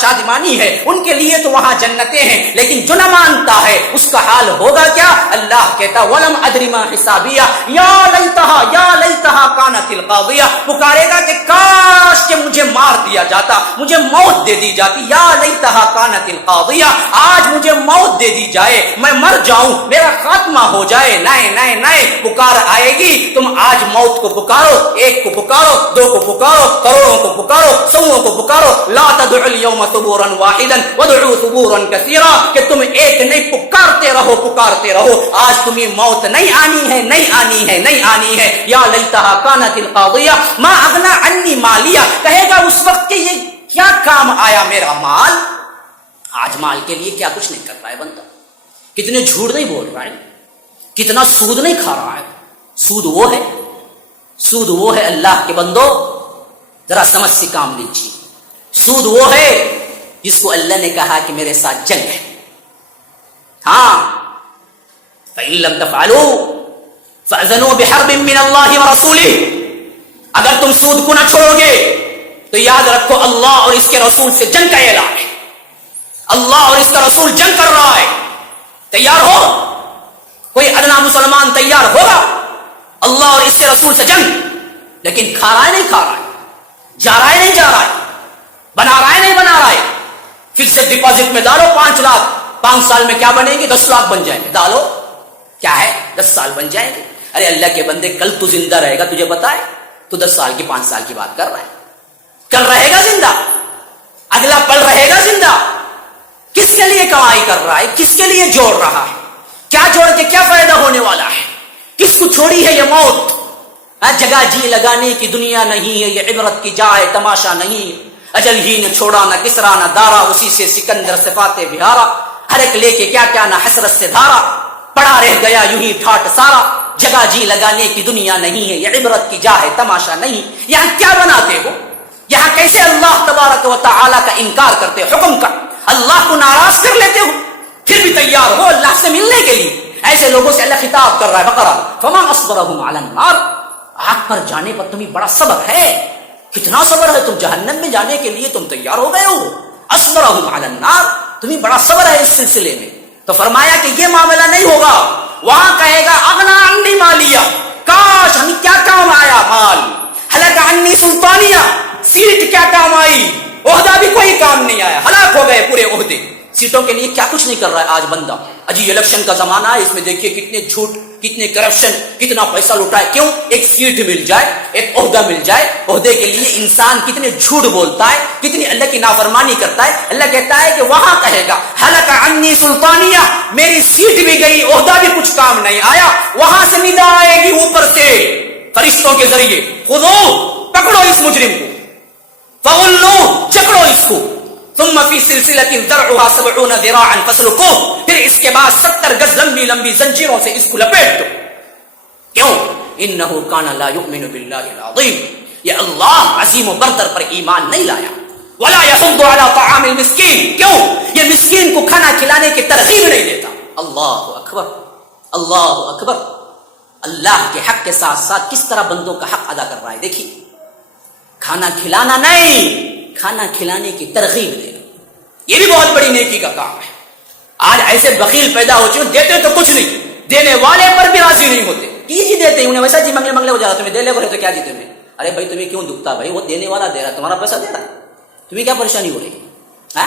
شادمانی ہے، ان کے لیے تو وہاں جنتیں ہیں. لیکن جو نہ مانتا ہے اس کا حال ہوگا کیا؟ اللہ کہتا ولم ادری ما حسابیہ یا لیتہا کانت القاضیہ، پکارے گا کہ کاش کہ مجھے مار دیا جاتا، مجھے موت دے دی جاتی. یا لیتہا کانت القاضیہ، آج مجھے موت دے دی جائے، میں مر جاؤں، میرا خاتمہ ہو جائے. نئے پکار آئے گی. تم آج موت کو پکارو، ایک کو پکارو، دو کو پکارو، کروڑوں کو پکارو، سووں کو پکارو. لا تدعوا اليوم ثبورا واحدا وادعوا ثبورا كثيرا، کہ تم ایک نہیں پکارتے رہو. آج تمہیں موت نہیں آنی ہے. یا لیتہا کانت القاضیہ ما اغنی عنی مالیہ، کہے گا اس وقت کہ یہ کیا کام آیا میرا مال. آج مال کے لیے کیا کچھ نہیں کر رہا ہے بندہ. کتنے جھوٹ نہیں بول رہا ہے، کتنا سود نہیں کھا رہا ہے. سود وہ ہے اللہ کے بندو، ذرا سمجھ سے کام لیجیے. سود وہ ہے جس کو اللہ نے کہا کہ میرے ساتھ جنگ ہے. ہاں فَإِن لَمْ تَفْعَلُوا فَأْذَنُوا بِحَرْبٍ مِّنَ اللَّهِ وَرَسُولِهِ، اگر تم سود کو نہ چھوڑو گے تو یاد رکھو اللہ اور اس کے رسول سے جنگ کا اعلان ہے. اللہ اور اس کا رسول جنگ کر رہا ہے. تیار ہو؟ کوئی ادنا مسلمان تیار ہوگا اللہ اور اس کے رسول سے جنگ؟ لیکن کھا رہا ہے نہیں کھا رہا ہے، جا رہا ہے نہیں جا رہا ہے، بنا رہا ہے نہیں بنا رہا ہے. فکسڈ ڈپازٹ میں ڈالو 5 لاکھ، 5 سال میں کیا بنیں گے؟ 10 لاکھ بن جائیں گے. ڈالو، کیا ہے 10 سال بن جائیں گے. ارے اللہ کے بندے کل تو زندہ رہے گا، تجھے پتا ہے؟ تو 10 سال کی 5 سال کی بات کر رہا ہے. کل رہے گا زندہ، اگلا پل رہے گا زندہ. کس کے لیے کمائی کر رہا ہے؟ کس کے لیے جوڑ رہا ہے؟ کیا جوڑ کے کیا فائدہ ہونے والا ہے؟ کس کو چھوڑی ہے یہ موت؟ جگہ جی لگانے کی دنیا نہیں ہے، یہ عبرت کی جا ہے، تماشا نہیں. اجل ہی نے چھوڑا نہ کسرا نہ دارا، اسی سے سکندر صفات بہارا. ہر ایک لے کے کیا کیا نہ حسرت سے دھارا، پڑا رہ گیا یوں ہی ٹھاٹ سارا. جگہ جی لگانے کی دنیا نہیں ہے، یہ عبرت کی جا ہے، تماشا نہیں. یہاں کیا بناتے ہو؟ یہاں کیسے اللہ تبارک و تعالی کا انکار کرتے ہو، حکم کا اللہ کو ناراض کر لیتے ہو، پھر بھی تیار ہو اللہ سے ملنے کے لیے. ایسے لوگوں سے اللہ خطاب کر رہا ہے بقرہ فما اصبرهم علی النار، آگ پر جانے پر تمہیں بڑا صبر ہے. کتنا صبر ہے؟ تم جہنم میں جانے کے لیے تم تیار ہو گئے ہو. اصبرهم علی النار، تمہیں بڑا صبر ہے اس سلسلے میں. تو فرمایا کہ یہ معاملہ نہیں ہوگا. وہاں کہے گا اغنا عنی مالیہ، کاش ہمیں کیا کام آیا مال. ہلک عنی سلطانیہ، سیٹ کیا کام آئی، عہدہ بھی کوئی کام نہیں آیا، ہلاک ہو گئے پورے عہدے. سیٹوں کے لیے کیا کچھ نہیں کر رہا ہے آج بندہ. اجی الیکشن کا زمانہ ہے، اس میں دیکھیے کتنے جھوٹ، کتنے کرپشن، کتنا پیسہ لوٹائے. کیوں؟ ایک سیٹ مل جائے، ایک عہدہ مل جائے. عہدے کے لیے انسان کتنے جھوٹ بولتا ہے، کتنی اللہ کی نافرمانی کرتا ہے. اللہ کہتا ہے کہ وہاں کہے گا ہلک عنی سلطانیہ، میری سیٹ بھی گئی، عہدہ بھی کچھ کام نہیں آیا. وہاں سے ندا آئے گی اوپر سے فرشتوں کے ذریعے، خذو، پکڑو اس مجرم کو، فغلو، جکڑو اس کو، ثم فی سلسلۃ ذرعها 70 ذراعا فاسلکوہ، پھر اس کے بعد 70 گز لمبی لمبی زنجیروں سے اس کو لپیٹ دو. کیوں؟ انہ کان لا یؤمن باللہ العظیم، یہ اللہ عظیم و برتر پر ایمان نہیں لایا. ولا یحض علی طعام المسکین، کیوں؟ یہ مسکین کو کھانا کھلانے کی ترغیب نہیں دیتا. اللہ اکبر، اللہ اکبر. اللہ کے حق کے ساتھ ساتھ کس طرح بندوں کا حق ادا کر رہا ہے. دیکھیے، کھانا کھلانا نہیں، کھانا کھلانے کی ترغیب دینا، یہ بھی بہت بڑی نیکی کا کام ہے. آج ایسے بخیل پیدا ہو چکے، دیتے تو کچھ نہیں، دینے والے پر بھی راضی نہیں ہوتے. جی دیتے ہیں انہیں ویسا جی منگلے ہو جا رہا، تمہیں دے لے بولے تو کیا جی تمہیں. ارے بھائی تمہیں کیوں دکھتا؟ بھائی وہ دینے والا دے رہا، تمہارا پیسہ دے رہا ہے، تمہیں کیا پریشانی ہو رہی ہے؟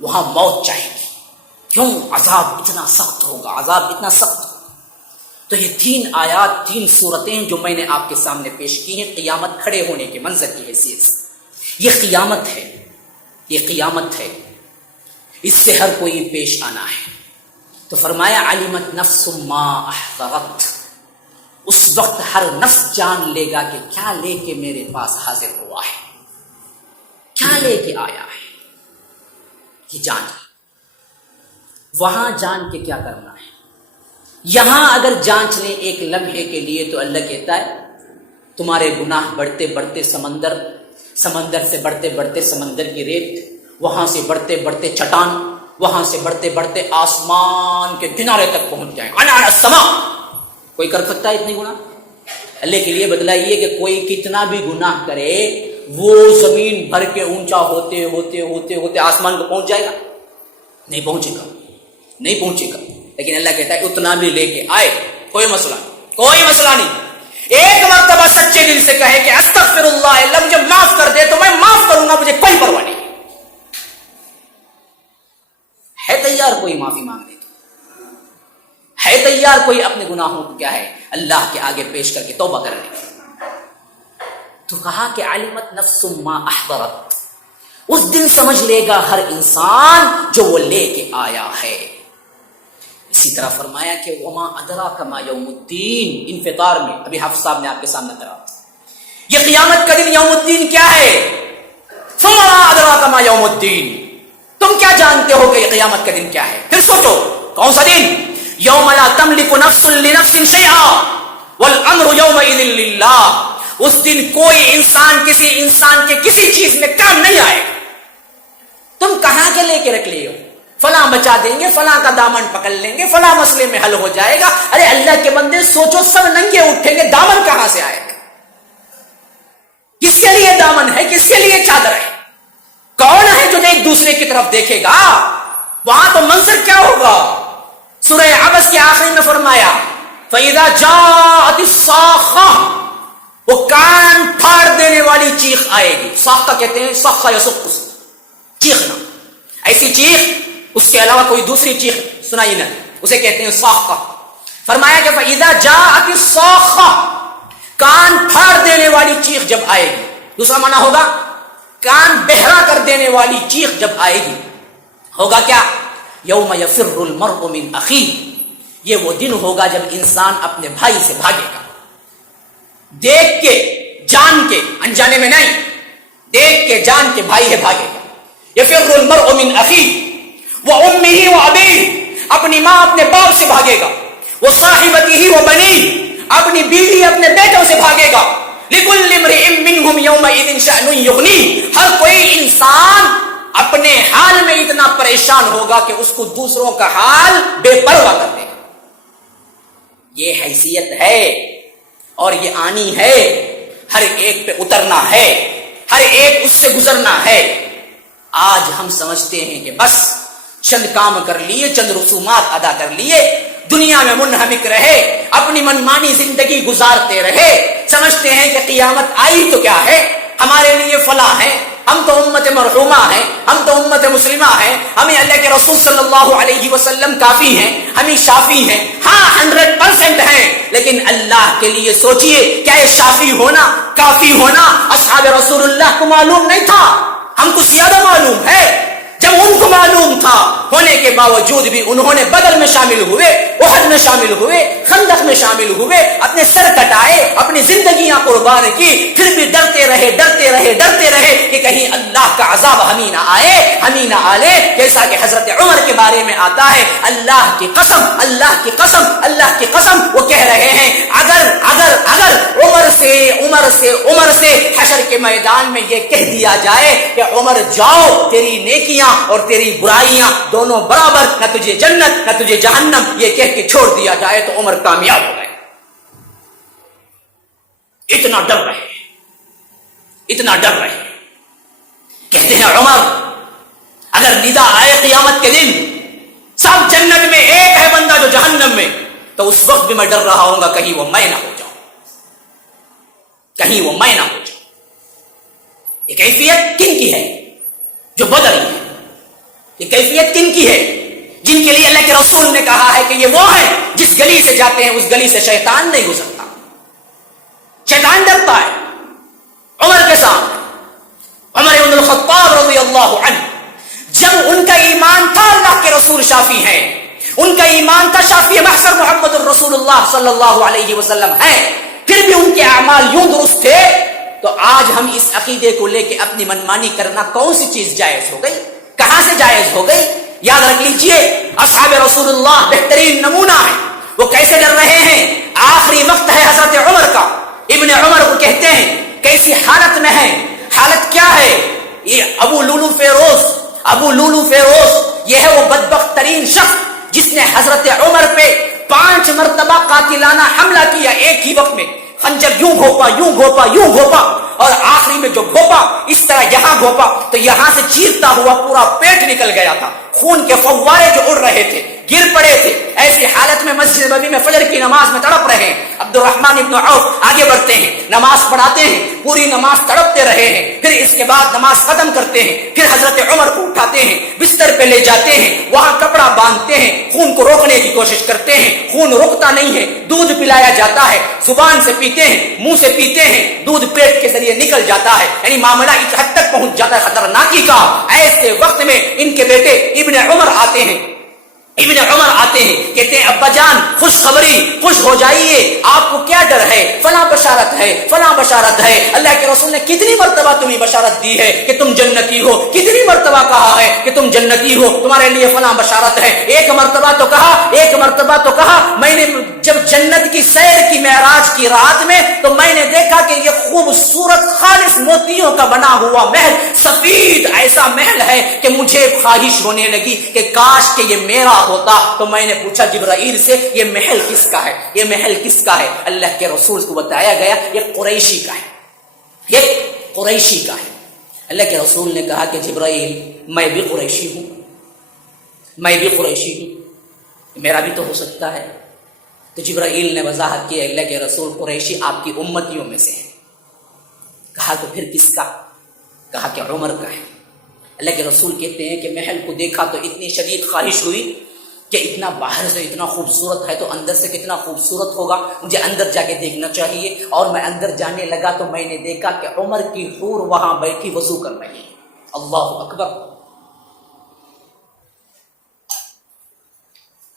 وہاں موت چاہے گی. کیوں؟ عذاب اتنا سخت ہوگا، عذاب اتنا سخت ہوگا. تو یہ 3 آیات 3 صورتیں جو میں نے آپ کے سامنے پیش کی ہیں قیامت کھڑے ہونے کے منظر کی حیثیت سے. یہ قیامت ہے، یہ قیامت ہے، اس سے ہر کوئی پیش آنا ہے. تو فرمایا علمت نفس ما احضرت، اس وقت ہر نفس جان لے گا کہ کیا لے کے میرے پاس حاضر ہوا ہے، کیا لے کے آیا ہے. یہ جان، وہاں جان کے کیا کرنا ہے. یہاں اگر جانچ لیں ایک لمحے کے لیے تو اللہ کہتا ہے تمہارے گناہ بڑھتے بڑھتے سمندر سے بڑھتے بڑھتے سمندر کی ریت، وہاں سے بڑھتے بڑھتے چٹان، وہاں سے بڑھتے بڑھتے آسمان کے کنارے تک پہنچ جائیں. عنان السما، کوئی کر سکتا ہے اتنی گناہ؟ اللہ کے لیے بدلا یہ کہ کوئی کتنا بھی گناہ کرے وہ زمین بھر کے اونچا ہوتے ہوتے ہوتے ہوتے آسمان کو پہنچ جائے گا؟ نہیں پہنچے گا، نہیں پہنچے گا. لیکن اللہ کہتا ہے اتنا بھی لے کے آئے، کوئی مسئلہ نہیں، کوئی مسئلہ نہیں. ایک مرتبہ سچے دل سے کہے کہ استغفر اللہ، اللہ مجھے معاف کر دے تو میں معاف کروں گا، مجھے کوئی پرواہ نہیں. ہے تیار کوئی معافی مانگنے کی؟ ہے تیار کوئی اپنے گناہوں کو کیا ہے اللہ کے آگے پیش کر کے توبہ کرنے کی؟ تو کہا کہ علمت نفس ما احضرت، اس دن سمجھ لے گا ہر انسان جو وہ لے کے آیا ہے. اسی طرح فرمایا کہ وما ادراک ما یوم الدین، انفطار میں ابھی حافظ صاحب نے آپ کے سامنے کرا یہ قیامت کا دن یوم الدین کیا ہے. فما ادراک ما یوم الدین، تم کیا جانتے ہو کہ یہ قیامت کا دن کیا ہے؟ پھر سوچو کون سا دن؟ یوم لا تملک نفس لنفس شیئا والامر یومئذ للہ. اس دن کوئی انسان کسی انسان کے کسی چیز میں کام نہیں آئے. تم کہاں کے لے کے رکھ لیے ہو؟ فلاں بچا دیں گے، فلاں کا دامن پکڑ لیں گے، فلاں مسئلے میں حل ہو جائے گا. ارے اللہ کے بندے سوچو، سب ننگے اٹھیں گے، دامن کہاں سے آئے گا؟ کس کے لیے دامن ہے، کس کے لیے چادر ہے؟ کون ہے جو ایک دوسرے کی طرف دیکھے گا؟ وہاں تو منظر کیا ہوگا؟ سورہ عبس کے آخری میں فرمایا فَإِذَا جَاءَتِ الصَّاخَّةُ، وہ کان پھاڑ دینے والی چیخ آئے گی. صاخہ کہتے ہیں، صخہ یصخ، چیخنا، ایسی چیخ اس کے علاوہ کوئی دوسری چیخ سنائی نہ، اسے کہتے ہیں صاخہ. فرمایا کہ فَإِذَا جَاءَتِ الصَّاخَّةُ، کان پھاڑ دینے والی چیخ جب آئے گی. دوسرا معنی ہوگا کان بہرا کر دینے والی چیخ جب آئے گی. ہوگا کیا؟ یوم یفر المرء من اخیہ، یہ وہ دن ہوگا جب انسان اپنے بھائی سے بھاگے گا. دیکھ کے جان کے، انجانے میں نہیں، دیکھ کے جان کے بھائی ہے بھاگے گا. یفر المرء من اخیہ وامہ وابیہ، اپنی ماں اپنے باپ سے بھاگے گا. وصاحبتہ وبنیہ، اپنی بیوی اپنے بیٹوں سے بھاگے گا. لکل امرئ منہم یومئذ شأن یغنیہ، ہر کوئی انسان اپنے حال میں اتنا پریشان ہوگا کہ اس کو دوسروں کا حال بے پرواہ کر دے گا. یہ حیثیت ہے اور یہ آنی ہے، ہر ایک پہ اترنا ہے، ہر ایک اس سے گزرنا ہے. آج ہم سمجھتے ہیں کہ بس چند کام کر لیے، چند رسومات ادا کر لیے، دنیا میں منہمک رہے، اپنی منمانی زندگی گزارتے رہے. سمجھتے ہیں کہ قیامت آئی تو کیا ہے، ہمارے لیے فلاح ہے، ہم تو امت مرحومہ ہیں، ہم تو امت مسلمہ ہیں، ہمیں اللہ کے رسول صلی اللہ علیہ وسلم کافی ہیں، ہمیں شافی ہیں. ہاں 100% ہیں، لیکن اللہ کے لیے سوچئے کیا یہ شافی ہونا، کافی ہونا اصحاب رسول اللہ کو معلوم نہیں تھا؟ ہم کو زیادہ معلوم ہے. جب ان کو معلوم تھا ہونے کے باوجود بھی انہوں نے بدر میں شامل ہوئے، احد میں شامل ہوئے، خندق میں شامل ہوئے، اپنے سر کٹائے، اپنی زندگیاں قربان کی، پھر بھی ڈرتے رہے ڈرتے رہے ڈرتے رہے کہ کہیں اللہ کا عذاب ہمیں نہ آئے، ہمیں نہ آلے. جیسا کہ حضرت عمر کے بارے میں آتا ہے، اللہ کی قسم، اللہ کی قسم، اللہ کی قسم، وہ کہہ رہے ہیں اگر اگر اگر عمر سے حشر کے میدان میں یہ کہہ دیا جائے کہ عمر جاؤ، تیری نیکیاں اور تیری برائیاں دونوں برابر، نہ تجھے جنت نہ تجھے جہنم، یہ کہہ کے چھوڑ دیا جائے تو عمر کامیاب ہو گئے. اتنا ڈر رہے، اتنا ڈر رہے. کہتے ہیں عمر اگر ندا آئے قیامت کے دن سب جنت میں، ایک ہے بندہ جو جہنم میں، تو اس وقت بھی میں ڈر رہا ہوں گا کہیں وہ میں نہ ہو جاؤں، کہیں وہ میں نہ ہو جاؤں. یہ کیفیت کن کی ہے؟ جو بدری ہے. یہ کیفیت کن کی ہے؟ جن کے لیے اللہ کے رسول نے کہا ہے کہ یہ وہ ہے جس گلی سے جاتے ہیں اس گلی سے شیطان نہیں گزرتا، شیطان ڈرتا ہے۔ عمر کے سامنے عمر بن الخطاب رضی اللہ عنہ، جب ان کا ایمان تھا اللہ کے رسول شافی ہیں، ان کا ایمان تھا شافی محشر محمد الرسول اللہ صلی اللہ علیہ وسلم ہے، پھر بھی ان کے اعمال یوں درست تھے، تو آج ہم اس عقیدے کو لے کے اپنی منمانی کرنا کون سی چیز جائز ہو گئی؟ کہاں سے جائز ہو گئی؟ یاد رکھ لیجئے، اصحاب رسول اللہ بہترین نمونہ ہے، وہ کیسے ڈر رہے ہیں۔ آخری وقت ہے حضرت عمر کا، ابن عمر کو کہتے ہیں کیسی حالت میں ہے، حالت کیا ہے؟ یہ ابو لولو فیروز یہ ہے وہ بدبخت ترین شخص جس نے حضرت عمر پہ 5 مرتبہ قاتلانہ حملہ کیا ایک ہی وقت میں، خنجر یوں گھوپا اور آخری میں جو گھوپا اس طرح یہاں گھوپا تو یہاں سے چیرتا ہوا پورا پیٹ نکل گیا تھا، خون کے فوارے جو اڑ رہے تھے گر پڑے تھے۔ ایسی حالت میں مسجد نبوی میں فجر کی نماز میں تڑپ رہے ہیں۔ عبد الرحمن ابن عوف آگے بڑھتے ہیں، نماز پڑھاتے ہیں، پوری نماز تڑپتے رہے ہیں، پھر اس کے بعد نماز ختم کرتے ہیں، پھر حضرت عمر کو اٹھاتے ہیں، بستر پہ لے جاتے ہیں، وہاں کپڑا باندھتے ہیں، خون کو روکنے کی کوشش کرتے ہیں، خون رکتا نہیں ہے، دودھ پلایا جاتا ہے، زبان سے پیتے ہیں، منہ سے پیتے ہیں، دودھ پیٹ کے ذریعے نکل جاتا ہے، یعنی معاملہ اس حد تک پہنچ جاتا ہے خطرناکی کا۔ ایسے وقت میں ان کے بیٹے ابن عمر آتے ہیں، کہتے ہیں ابا جان خوش ہو جائیے، آپ کو کیا ڈر ہے، فلاں بشارت ہے، اللہ کے رسول نے کتنی مرتبہ تمہیں بشارت دی ہے کہ تم جنتی ہو، کتنی مرتبہ کہا ہے کہ تم جنتی ہو، تمہارے لیے فلاں بشارت ہے۔ ایک مرتبہ تو کہا میں نے جب جنت کی سیر کی معراج کی رات میں تو میں نے دیکھا کہ یہ خوبصورت خالص موتیوں کا بنا ہوا محل، سفید ایسا محل ہے کہ مجھے خواہش ہونے لگی کہ کاش کہ یہ میرا ہوتا۔ تو میں نے پوچھا جبرائیل سے یہ محل کس کا ہے؟ اللہ کے رسول کو بتایا گیا یہ قریشی کا ہے۔ اللہ کے رسول نے کہا کہ جبرائیل میں بھی قریشی ہوں، میرا بھی تو ہو سکتا ہے۔ تو جبرائیل نے وضاحت کی اللہ کے رسول قریشی آپ کی امتیوں میں سے ہے۔ کہا تو پھر کس کا؟ کہا کہ عمر کا ہے۔ اللہ کے رسول کہتے ہیں کہ محل کو دیکھا تو اتنی شدید خواہش ہوئی کہ اتنا باہر سے اتنا خوبصورت ہے تو اندر سے کتنا خوبصورت ہوگا، مجھے اندر جا کے دیکھنا چاہیے۔ اور میں اندر جانے لگا تو میں نے دیکھا کہ عمر کی حور وہاں بیٹھی وضو کر رہی ہے۔ اللہ اکبر!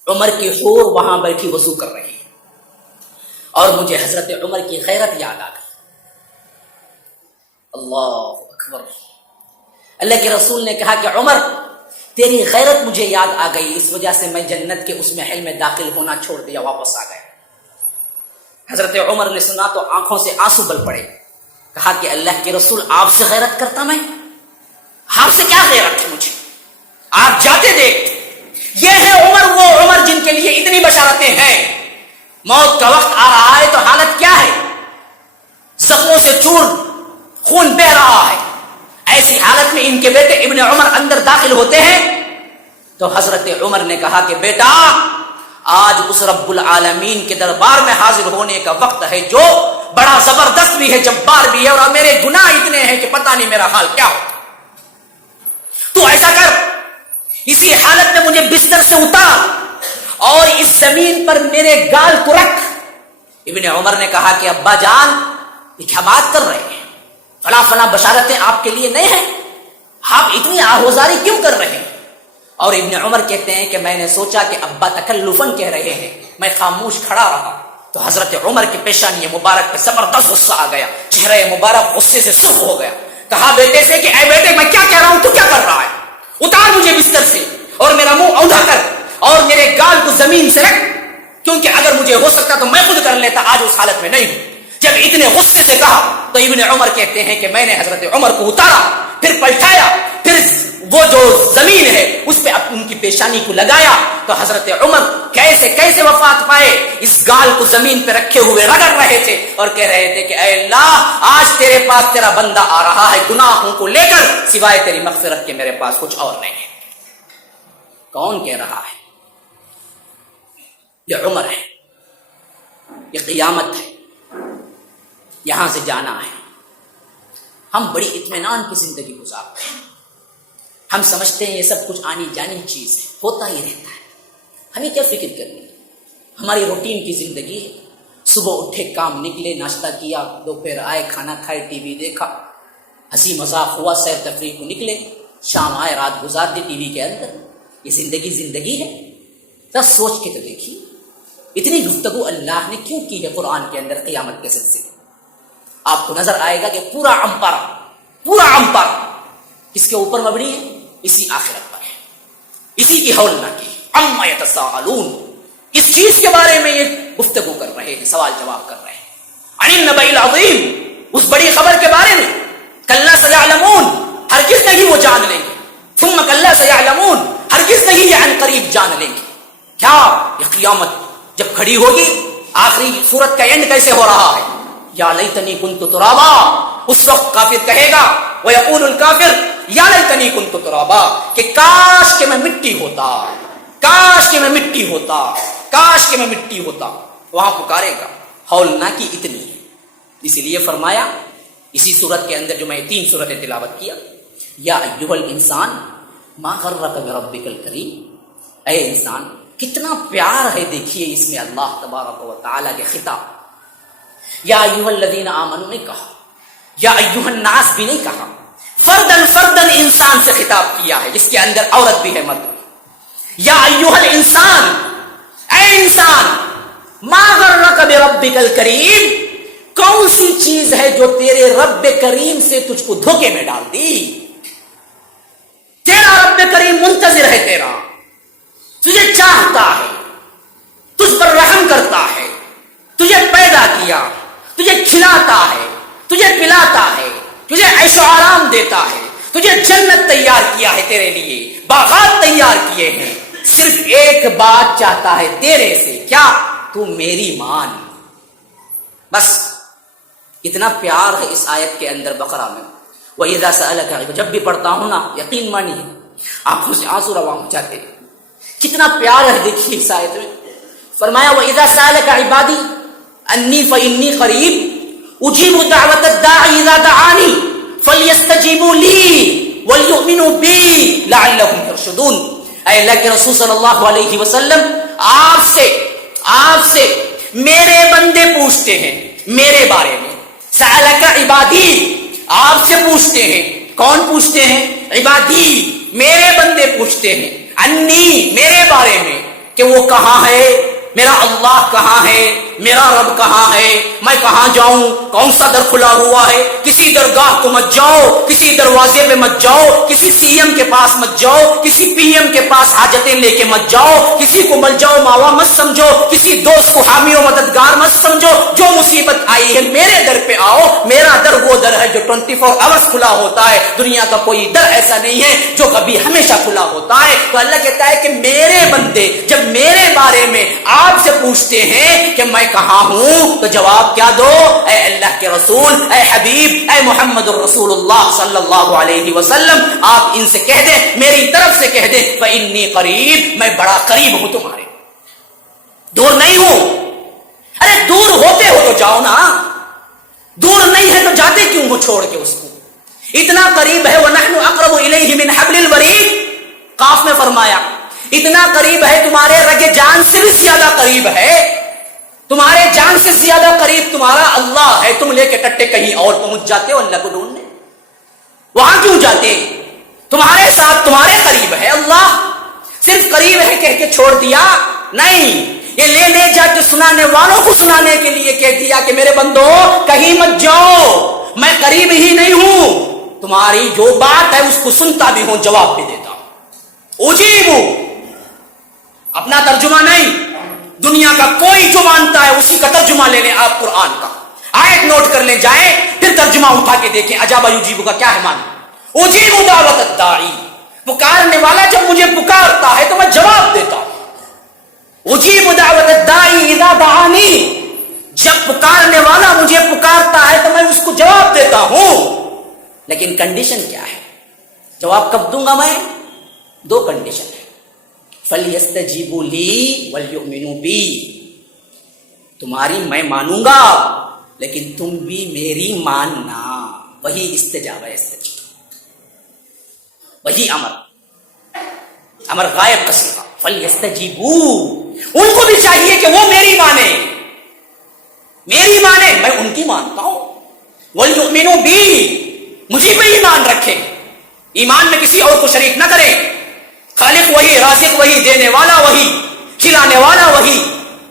عمر کی حور وہاں بیٹھی وضو کر رہی ہے، اور مجھے حضرت عمر کی غیرت یاد آ گئی۔ اللہ اکبر! اللہ کے رسول نے کہا کہ عمر تیری غیرت مجھے یاد آ گئی، اس وجہ سے میں جنت کے اس محل میں داخل ہونا چھوڑ دیا، واپس آ گیا۔ حضرت عمر نے سنا تو آنکھوں سے آنسو بل پڑے، کہا کہ اللہ کے رسول آپ سے غیرت کرتا میں؟ آپ سے کیا غیرت ہے مجھے؟ آپ جاتے دیکھتے، یہ ہے عمر، وہ عمر جن کے لیے اتنی بشارتیں ہیں۔ موت کا وقت آ رہا ہے تو حالت کیا ہے؟ زخموں سے چور خون بہ رہا ہے۔ ایسی حالت میں ان کے بیٹے ابن عمر اندر داخل ہوتے ہیں تو حضرت عمر نے کہا کہ بیٹا آج اس رب العالمین کے دربار میں حاضر ہونے کا وقت ہے جو بڑا زبردست بھی ہے، جبار بھی ہے، اور میرے گناہ اتنے ہیں کہ پتہ نہیں میرا حال کیا ہوتا۔ تو ایسا کر، اسی حالت میں مجھے بستر سے اتار اور اس زمین پر میرے گال کو رکھ۔ ابن عمر نے کہا کہ ابا جان یہ کیا بات کر رہے ہیں، فلاں بشارتیں آپ کے لیے نہیں ہیں، آپ اتنی آہوزاری کیوں کر رہے ہیں؟ اور ابن عمر کہتے ہیں کہ میں نے سوچا کہ ابا تکلفاً کہہ رہے ہیں، میں خاموش کھڑا رہا تو حضرت عمر کی پیشانی مبارک پہ زبردست غصہ آ گیا، چہرہ مبارک غصے سے سرخ ہو گیا۔ کہا بیٹے سے کہ اے بیٹے میں کیا کہہ رہا ہوں، تو کیا کر رہا ہے؟ اتار مجھے بستر سے اور میرا منہ اوندا کر اور میرے گال کو زمین سے رکھ، کیونکہ اگر مجھے ہو سکتا تو میں خود کر لیتا، آج اس حالت میں نہیں ہوں۔ جب اتنے غصے سے کہا تو ابن عمر کہتے ہیں کہ میں نے حضرت عمر کو اتارا، پھر پلٹایا، پھر وہ جو زمین ہے اس پہ ان کی پیشانی کو لگایا تو حضرت عمر کیسے وفات پائے، اس گال کو زمین پہ رکھے ہوئے رگڑ رہے تھے اور کہہ رہے تھے کہ اے اللہ آج تیرے پاس تیرا بندہ آ رہا ہے گناہوں کو لے کر، سوائے تیری مغفرت کے میرے پاس کچھ اور نہیں ہے۔ کون کہہ رہا ہے؟ یہ عمر ہے، یہ قیامت ہے، یہاں سے جانا ہے۔ ہم بڑی اطمینان کی زندگی گزارتے ہیں، ہم سمجھتے ہیں یہ سب کچھ آنی جانی چیز ہے، ہوتا ہی رہتا ہے، ہمیں کیا فکر کرنی؟ ہماری روٹین کی زندگی ہے، صبح اٹھے کام نکلے، ناشتہ کیا، دوپہر آئے کھانا کھائے، ٹی وی دیکھا، ہنسی مذاق ہوا، سیر تفریح کو نکلے، شام آئے رات گزار دی ٹی وی کے اندر۔ یہ زندگی ہے؟ ذرا سوچ کے تو دیکھیے، اتنی گفتگو اللہ نے کیوں کی ہے قرآن کے اندر قیامت کے سلسلے؟ آپ کو نظر آئے گا کہ پورا امپر کس کے اوپر مبنی ہے؟ اسی آخرت پر ہے، اسی کی ہولناکی عما یتساءلون، اس چیز کے بارے میں یہ گفتگو کر رہے ہیں، سوال جواب کر رہے ہیں، عن النبأ العظیم، اس بڑی خبر کے بارے میں، کلا سیعلمون، ہرگز نہیں وہ جان لیں گے، ثم کلا سیعلمون، ہرگز نہیں یہ عن قریب جان لیں گے۔ کیا؟ یہ قیامت جب کھڑی ہوگی، آخری سورت کا اینڈ کیسے ہو رہا ہے؟ یا لیتنی کنت ترابا، اس وقت کافر کہے گا، ویقول الکافر یا لیتنی کنت ترابا، کہ کاش کہ میں مٹی ہوتا، کاش کہ میں مٹی ہوتا، کاش کہ میں مٹی ہوتا۔ وہاں پکارے گا، ہولناکی اتنی ہے۔ اسی لیے فرمایا اسی سورت کے اندر جو میں 3 سورتیں تلاوت کیا، یا ایھا الانسان ما غرک بربک الکریم، اے انسان کتنا پیار ہے، دیکھیے اس میں اللہ تبارک و تعالیٰ کے خطاب۔ یا ایھا الذین آمنوا نہیں کہا، یا ایھا الناس بھی نہیں کہا، فردن انسان سے خطاب کیا ہے، جس کے اندر عورت بھی ہے مرد بھی۔ یا ایھا الانسان، اے انسان، ما غرک بربک الکریم، کون سی چیز ہے جو تیرے رب کریم سے تجھ کو دھوکے میں ڈال دی؟ تیرا رب کریم منتظر ہے، تیرا تجھے چاہتا ہے، تجھ پر رحم کرتا ہے، تجھے پیدا کیا، تجھے کھلاتا ہے، تجھے پلاتا ہے، تجھے عیش و آرام دیتا ہے، تجھے جنت تیار کیا ہے، تیرے لیے باغات تیار کیے ہیں، صرف ایک بات چاہتا ہے تیرے سے، کیا؟ تو میری مان۔ بس اتنا پیار ہے اس آیت کے اندر بقرہ میں۔ وَإِذَا سَأَلَكَ، جب بھی پڑھتا ہوں نا یقین مانیے آنکھوں سے آنسو رواں ہو جاتے ہیں، کتنا پیار ہے دیکھیے اس آیت میں۔ فرمایا وَإِذَا سَأَلَكَ عِبَادِي أَنِّي فَإِنِّي قَرِيبٌ أُجِيبُ دَعْوَةَ الدَّاعِ إِذَا دَعَانِي فَلْيَسْتَجِيبُوا لِي وَلْيُؤْمِنُوا بِي لَعَلَّهُمْ يَرْشُدُونَ۔ اے اللہ کے رسول صلی اللہ علیہ وسلم، آپ سے میرے بندے پوچھتے ہیں میرے بارے میں۔ سألک عبادی، آپ سے پوچھتے ہیں، کون پوچھتے ہیں؟ عبادی، میرے بندے پوچھتے ہیں، انی، میرے بارے میں، کہ وہ کہاں ہے، میرا اللہ کہاں ہے، میرا رب کہاں ہے، میں کہاں جاؤں، کون سا در کھلا ہوا ہے، کسی درگاہ کو مت جاؤ، کسی دروازے پہ مت جاؤ، کسی سی ایم کے پاس مت جاؤ، کسی پی ایم کے پاس حاجتیں لے کے مت جاؤ، کسی کو مل جاؤ ماوا مت سمجھو، کسی دوست کو حامی و مددگار مت سمجھو، جو مصیبت آئی ہے میرے در پہ آؤ، میرا در وہ در ہے جو 24 آورس کھلا ہوتا ہے، دنیا کا کوئی در ایسا نہیں ہے جو کبھی ہمیشہ کھلا ہوتا ہے۔ تو اللہ کہتا ہے کہ میرے بندے جب میرے بارے میں آپ سے پوچھتے ہیں کہ میں کہاں ہوں، تو جواب کیا دو؟ اے اللہ کے رسول، اے حبیب، اے محمد الرسول اللہ صلی اللہ علیہ وسلم، آپ ان سے کہہ دیں، میری طرف سے کہہ دیں، فإنی قریب، میں بڑا قریب ہوں تمہارے، دور نہیں ہوں۔ ارے دور ہوتے ہو تو جاؤ نا، دور نہیں ہے تو جاتے کیوں ہو چھوڑ کے اس کو؟ اتنا قریب ہے، وَنَحْنُ أَقْرَبُ إِلَيْهِ مِنْ حَبْلِ الْوَرِيدِ، قاف میں فرمایا اتنا قریب ہے، تمہارے رگ جان سے بھی زیادہ قریب ہے، تمہارے جان سے زیادہ قریب تمہارا اللہ ہے۔ تم لے کے ٹٹے کہیں اور پہنچ جاتے ہو اللہ کو ڈھونڈنے، وہاں کیوں جاتے؟ تمہارے ساتھ تمہارے قریب ہے اللہ، صرف قریب ہے کہہ کے چھوڑ دیا نہیں، یہ لے جا کے سنانے والوں کو سنانے کے لیے کہہ دیا کہ میرے بندو کہیں مت جاؤ، میں قریب ہی نہیں ہوں، تمہاری جو بات ہے اس کو سنتا بھی ہوں، جواب بھی دیتا ہوں۔ اجیبو، اپنا ترجمہ نہیں، دنیا کا کوئی جو مانتا ہے اسی کا ترجمہ لے لیں آپ قرآن کا، آیت نوٹ کر لیں، جائیں پھر ترجمہ اٹھا کے دیکھیں اجابہ یجیبو کا کیا ہے معنی۔ اجیب دعوت الداعی، پکارنے والا جب مجھے پکارتا ہے تو میں جواب دیتا ہوں۔ اجیب دعوت الداعی اذا دعانی، جب پکارنے والا مجھے پکارتا ہے تو میں اس کو جواب دیتا ہوں، لیکن کنڈیشن کیا ہے؟ جواب کب دوں گا میں؟ 2 کنڈیشن ہے، فَلْيَسْتَجِيبُوا لِي وَلْيُؤْمِنُوا بِي، تمہاری میں مانوں گا لیکن تم بھی میری ماننا، وہی استجابہ استجابہ۔ وہی امر غائب کا صیغہ فَلْيَسْتَجِيبُوا، ان کو بھی چاہیے کہ وہ میری مانیں، میں ان کی مانتا ہوں، وَلْيُؤْمِنُوا بِي، مجھے پہ ایمان رکھیں، ایمان میں کسی اور کو شریک نہ کریں، خالق وہی، رازق وہی، دینے والا وہی، کھلانے والا وہی۔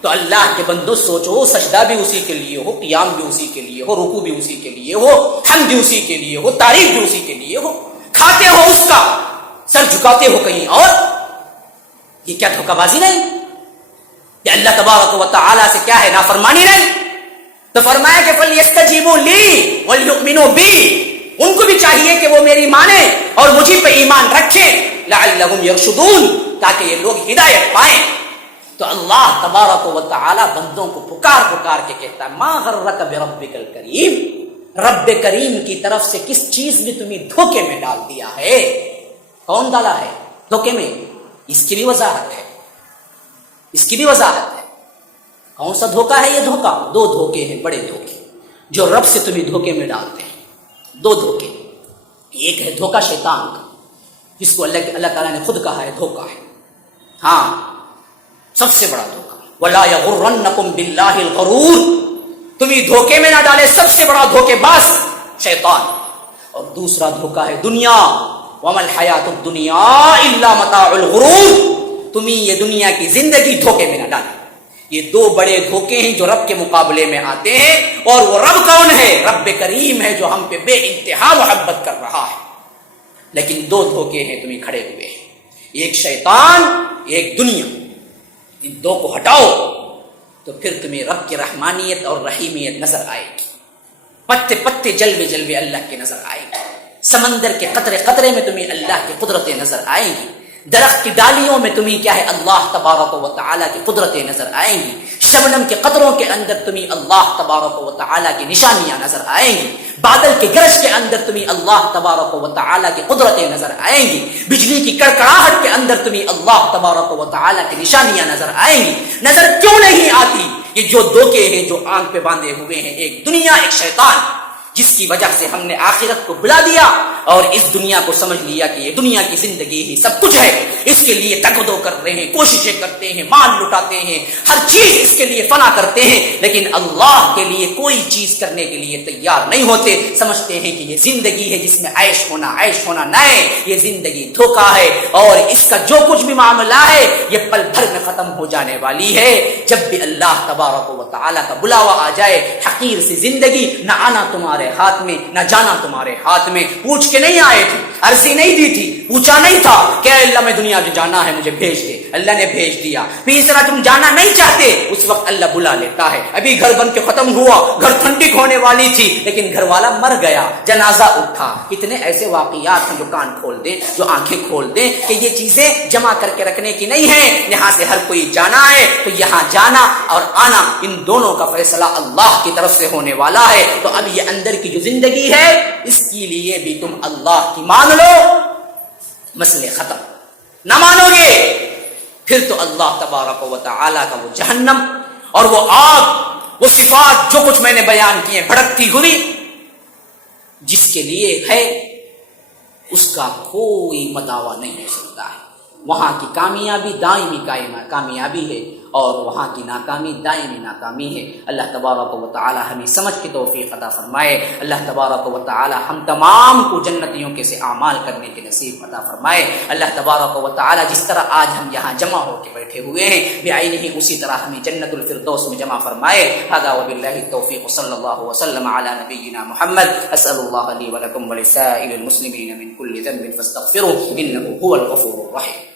تو اللہ کے بندو سوچو، سجدہ بھی اسی کے لیے ہو، قیام بھی اسی کے لیے ہو، رکوع بھی اسی کے لیے ہو، حمد بھی اسی کے لیے ہو، تعریف بھی اسی کے لیے ہو، کھاتے ہو اس کا، سر جھکاتے ہو کہیں اور، یہ کیا دھوکہ بازی نہیں؟ یہ اللہ تبارک و تعالی سے کیا ہے، نافرمانی نہیں؟ تو فرمایا کہ فَلْيَسْتَجِيبُوا لِي وَلْيُؤْمِنُوا بِي، ان کو بھی چاہیے کہ وہ میری مانیں اور مجھے پہ ایمان رکھیں، لَعَلَّهُمْ يَرْشُدُونَ، تاکہ یہ لوگ ہدایت پائیں۔ تو اللہ تبارک و تعالی بندوں کو پکار کے کہتا ہے مَا غَرَّكَ بِرَبِّكَ الْكَرِيمِ، رب کریم کی طرف سے کس چیز نے تمہیں دھوکے میں ڈال دیا ہے؟ کون ڈالا ہے دھوکے میں؟ اس کی بھی وضاحت ہے، کون سا دھوکہ ہے یہ دھوکہ؟ دو دھوکے ہیں، بڑے دھوکے جو رب سے تمہیں دھوکے میں ڈالتے ہیں، دو دھوکے۔ ایک ہے دھوکہ شیطان کا، جس کو اللہ تعالیٰ نے خود کہا ہے دھوکہ ہے، ہاں سب سے بڑا دھوکہ، وَلَا يَغُرَّنَّكُمْ بِاللَّهِ الْغَرُورُ، تمہیں دھوکے میں نہ ڈالے سب سے بڑا دھوکے باز شیطان۔ اور دوسرا دھوکہ ہے دنیا، وَمَا الْحَيَاةُ الدُّنْيَا إِلَّا مَتَاعُ الْغُرُورِ، تمہیں یہ دنیا کی زندگی دھوکے میں نہ ڈالے۔ یہ دو بڑے دھوکے ہیں جو رب کے مقابلے میں آتے ہیں، اور وہ رب کون ہے؟ رب کریم ہے جو ہم پہ بے انتہا محبت کر رہا ہے۔ لیکن دو دھوکے ہیں تمہیں کھڑے ہوئے ہیں، ایک شیطان، ایک دنیا، ان دو کو ہٹاؤ تو پھر تمہیں رب کی رحمانیت اور رحیمیت نظر آئے گی، پتے پتے جلوے جلوے اللہ کی نظر آئے گی، سمندر کے قطرے قطرے میں تمہیں اللہ کی قدرتیں نظر آئیں گی، درخت کی ڈالیوں میں تمہیں کیا ہے اللہ تبارک و تعالیٰ کی قدرتیں نظر آئیں گی، شبنم کے قطروں کے اندر تمہیں اللہ تبارک و تعالیٰ کی نشانیاں نظر آئیں گی، بادل کے گرج کے اندر تمہیں اللہ تبارک و تعالیٰ کی قدرتیں نظر آئیں گی، بجلی کی کڑکڑاہٹ کے اندر تمہیں اللہ تبارک و تعالیٰ کی نشانیاں نظر آئیں گی۔ نظر کیوں نہیں آتی؟ یہ جو دھوکے ہیں جو آنکھ پہ باندھے ہوئے ہیں، ایک دنیا ایک شیطان، جس کی وجہ سے ہم نے آخرت کو بلا دیا اور اس دنیا کو سمجھ لیا کہ یہ دنیا کی زندگی ہی سب کچھ ہے، اس کے لیے تگ و دو کر رہے ہیں، کوششیں کرتے ہیں، مال لٹاتے ہیں، ہر چیز اس کے لیے فنا کرتے ہیں، لیکن اللہ کے لیے کوئی چیز کرنے کے لیے تیار نہیں ہوتے، سمجھتے ہیں کہ یہ زندگی ہے جس میں عیش ہونا نئے، یہ زندگی دھوکہ ہے اور اس کا جو کچھ بھی معاملہ ہے یہ پل بھر میں ختم ہو جانے والی ہے۔ جب بھی اللہ تبارک و تعالیٰ کا بلاوا آ جائے، حقیر سی زندگی، نہ آنا تمہارے ہاتھ میں نہ جانا تمہارے ہاتھ میں، پوچھ کے نہیں آئے تھے، عرضی نہیں دی تھی، پوچھا نہیں تھا کہ اللہ میں دنیا جو جانا ہے مجھے بھیج دے، اللہ نے بھیج دیا۔ پھر اس طرح تم جانا نہیں چاہتے، اس وقت اللہ بلا لیتا ہے۔ ابھی گھر بن کے ختم ہوا، گھر ٹھنڈک ہونے والی تھی لیکن گھر والا مر گیا، جنازہ اٹھا۔ کتنے ایسے واقعات ہیں جو کان کھول دیں، جو آنکھیں کھول دیں کہ یہ چیزیں جمع کر کے رکھنے کی نہیں ہے، یہاں سے ہر کوئی جانا ہے، تو یہاں جانا اور آنا ان دونوں کا فیصلہ اللہ کی طرف سے ہونے والا ہے۔ تو اب یہ اندر کی جو زندگی ہے اس کے لیے بھی تم اللہ کی مان لو، مسئلے ختم۔ نہ مانو گے پھر تو اللہ تبارک و تعالیٰ کا وہ جہنم اور وہ آگ، وہ صفات جو کچھ میں نے بیان کیے بھڑکتی ہوئی، جس کے لیے ہے اس کا کوئی مداوا نہیں ہو سکتا ہے۔ وہاں کی کامیابی دائمی کامیابی ہے اور وہاں کی ناکامی دائمی ناکامی ہے۔ اللہ تبارک و تعالی ہمیں سمجھ کی توفیق عطا فرمائے۔ اللہ تبارک و تعالی ہم تمام کو جنتیوں کے سے اعمال کرنے کے نصیب عطا فرمائے۔ اللہ تبارک و تعالی جس طرح آج ہم یہاں جمع ہو کے بیٹھے ہوئے ہیں بعینہ اسی طرح ہمیں جنت الفردوس میں جمع فرمائے۔ ھذا وباللہ التوفیق صلی اللہ وسلم علی نبینا محمد۔ اسأل اللہ لی ولکم ولسائر المسلمین من کل ذنب فاستغفروه انه هو الغفور الرحیم۔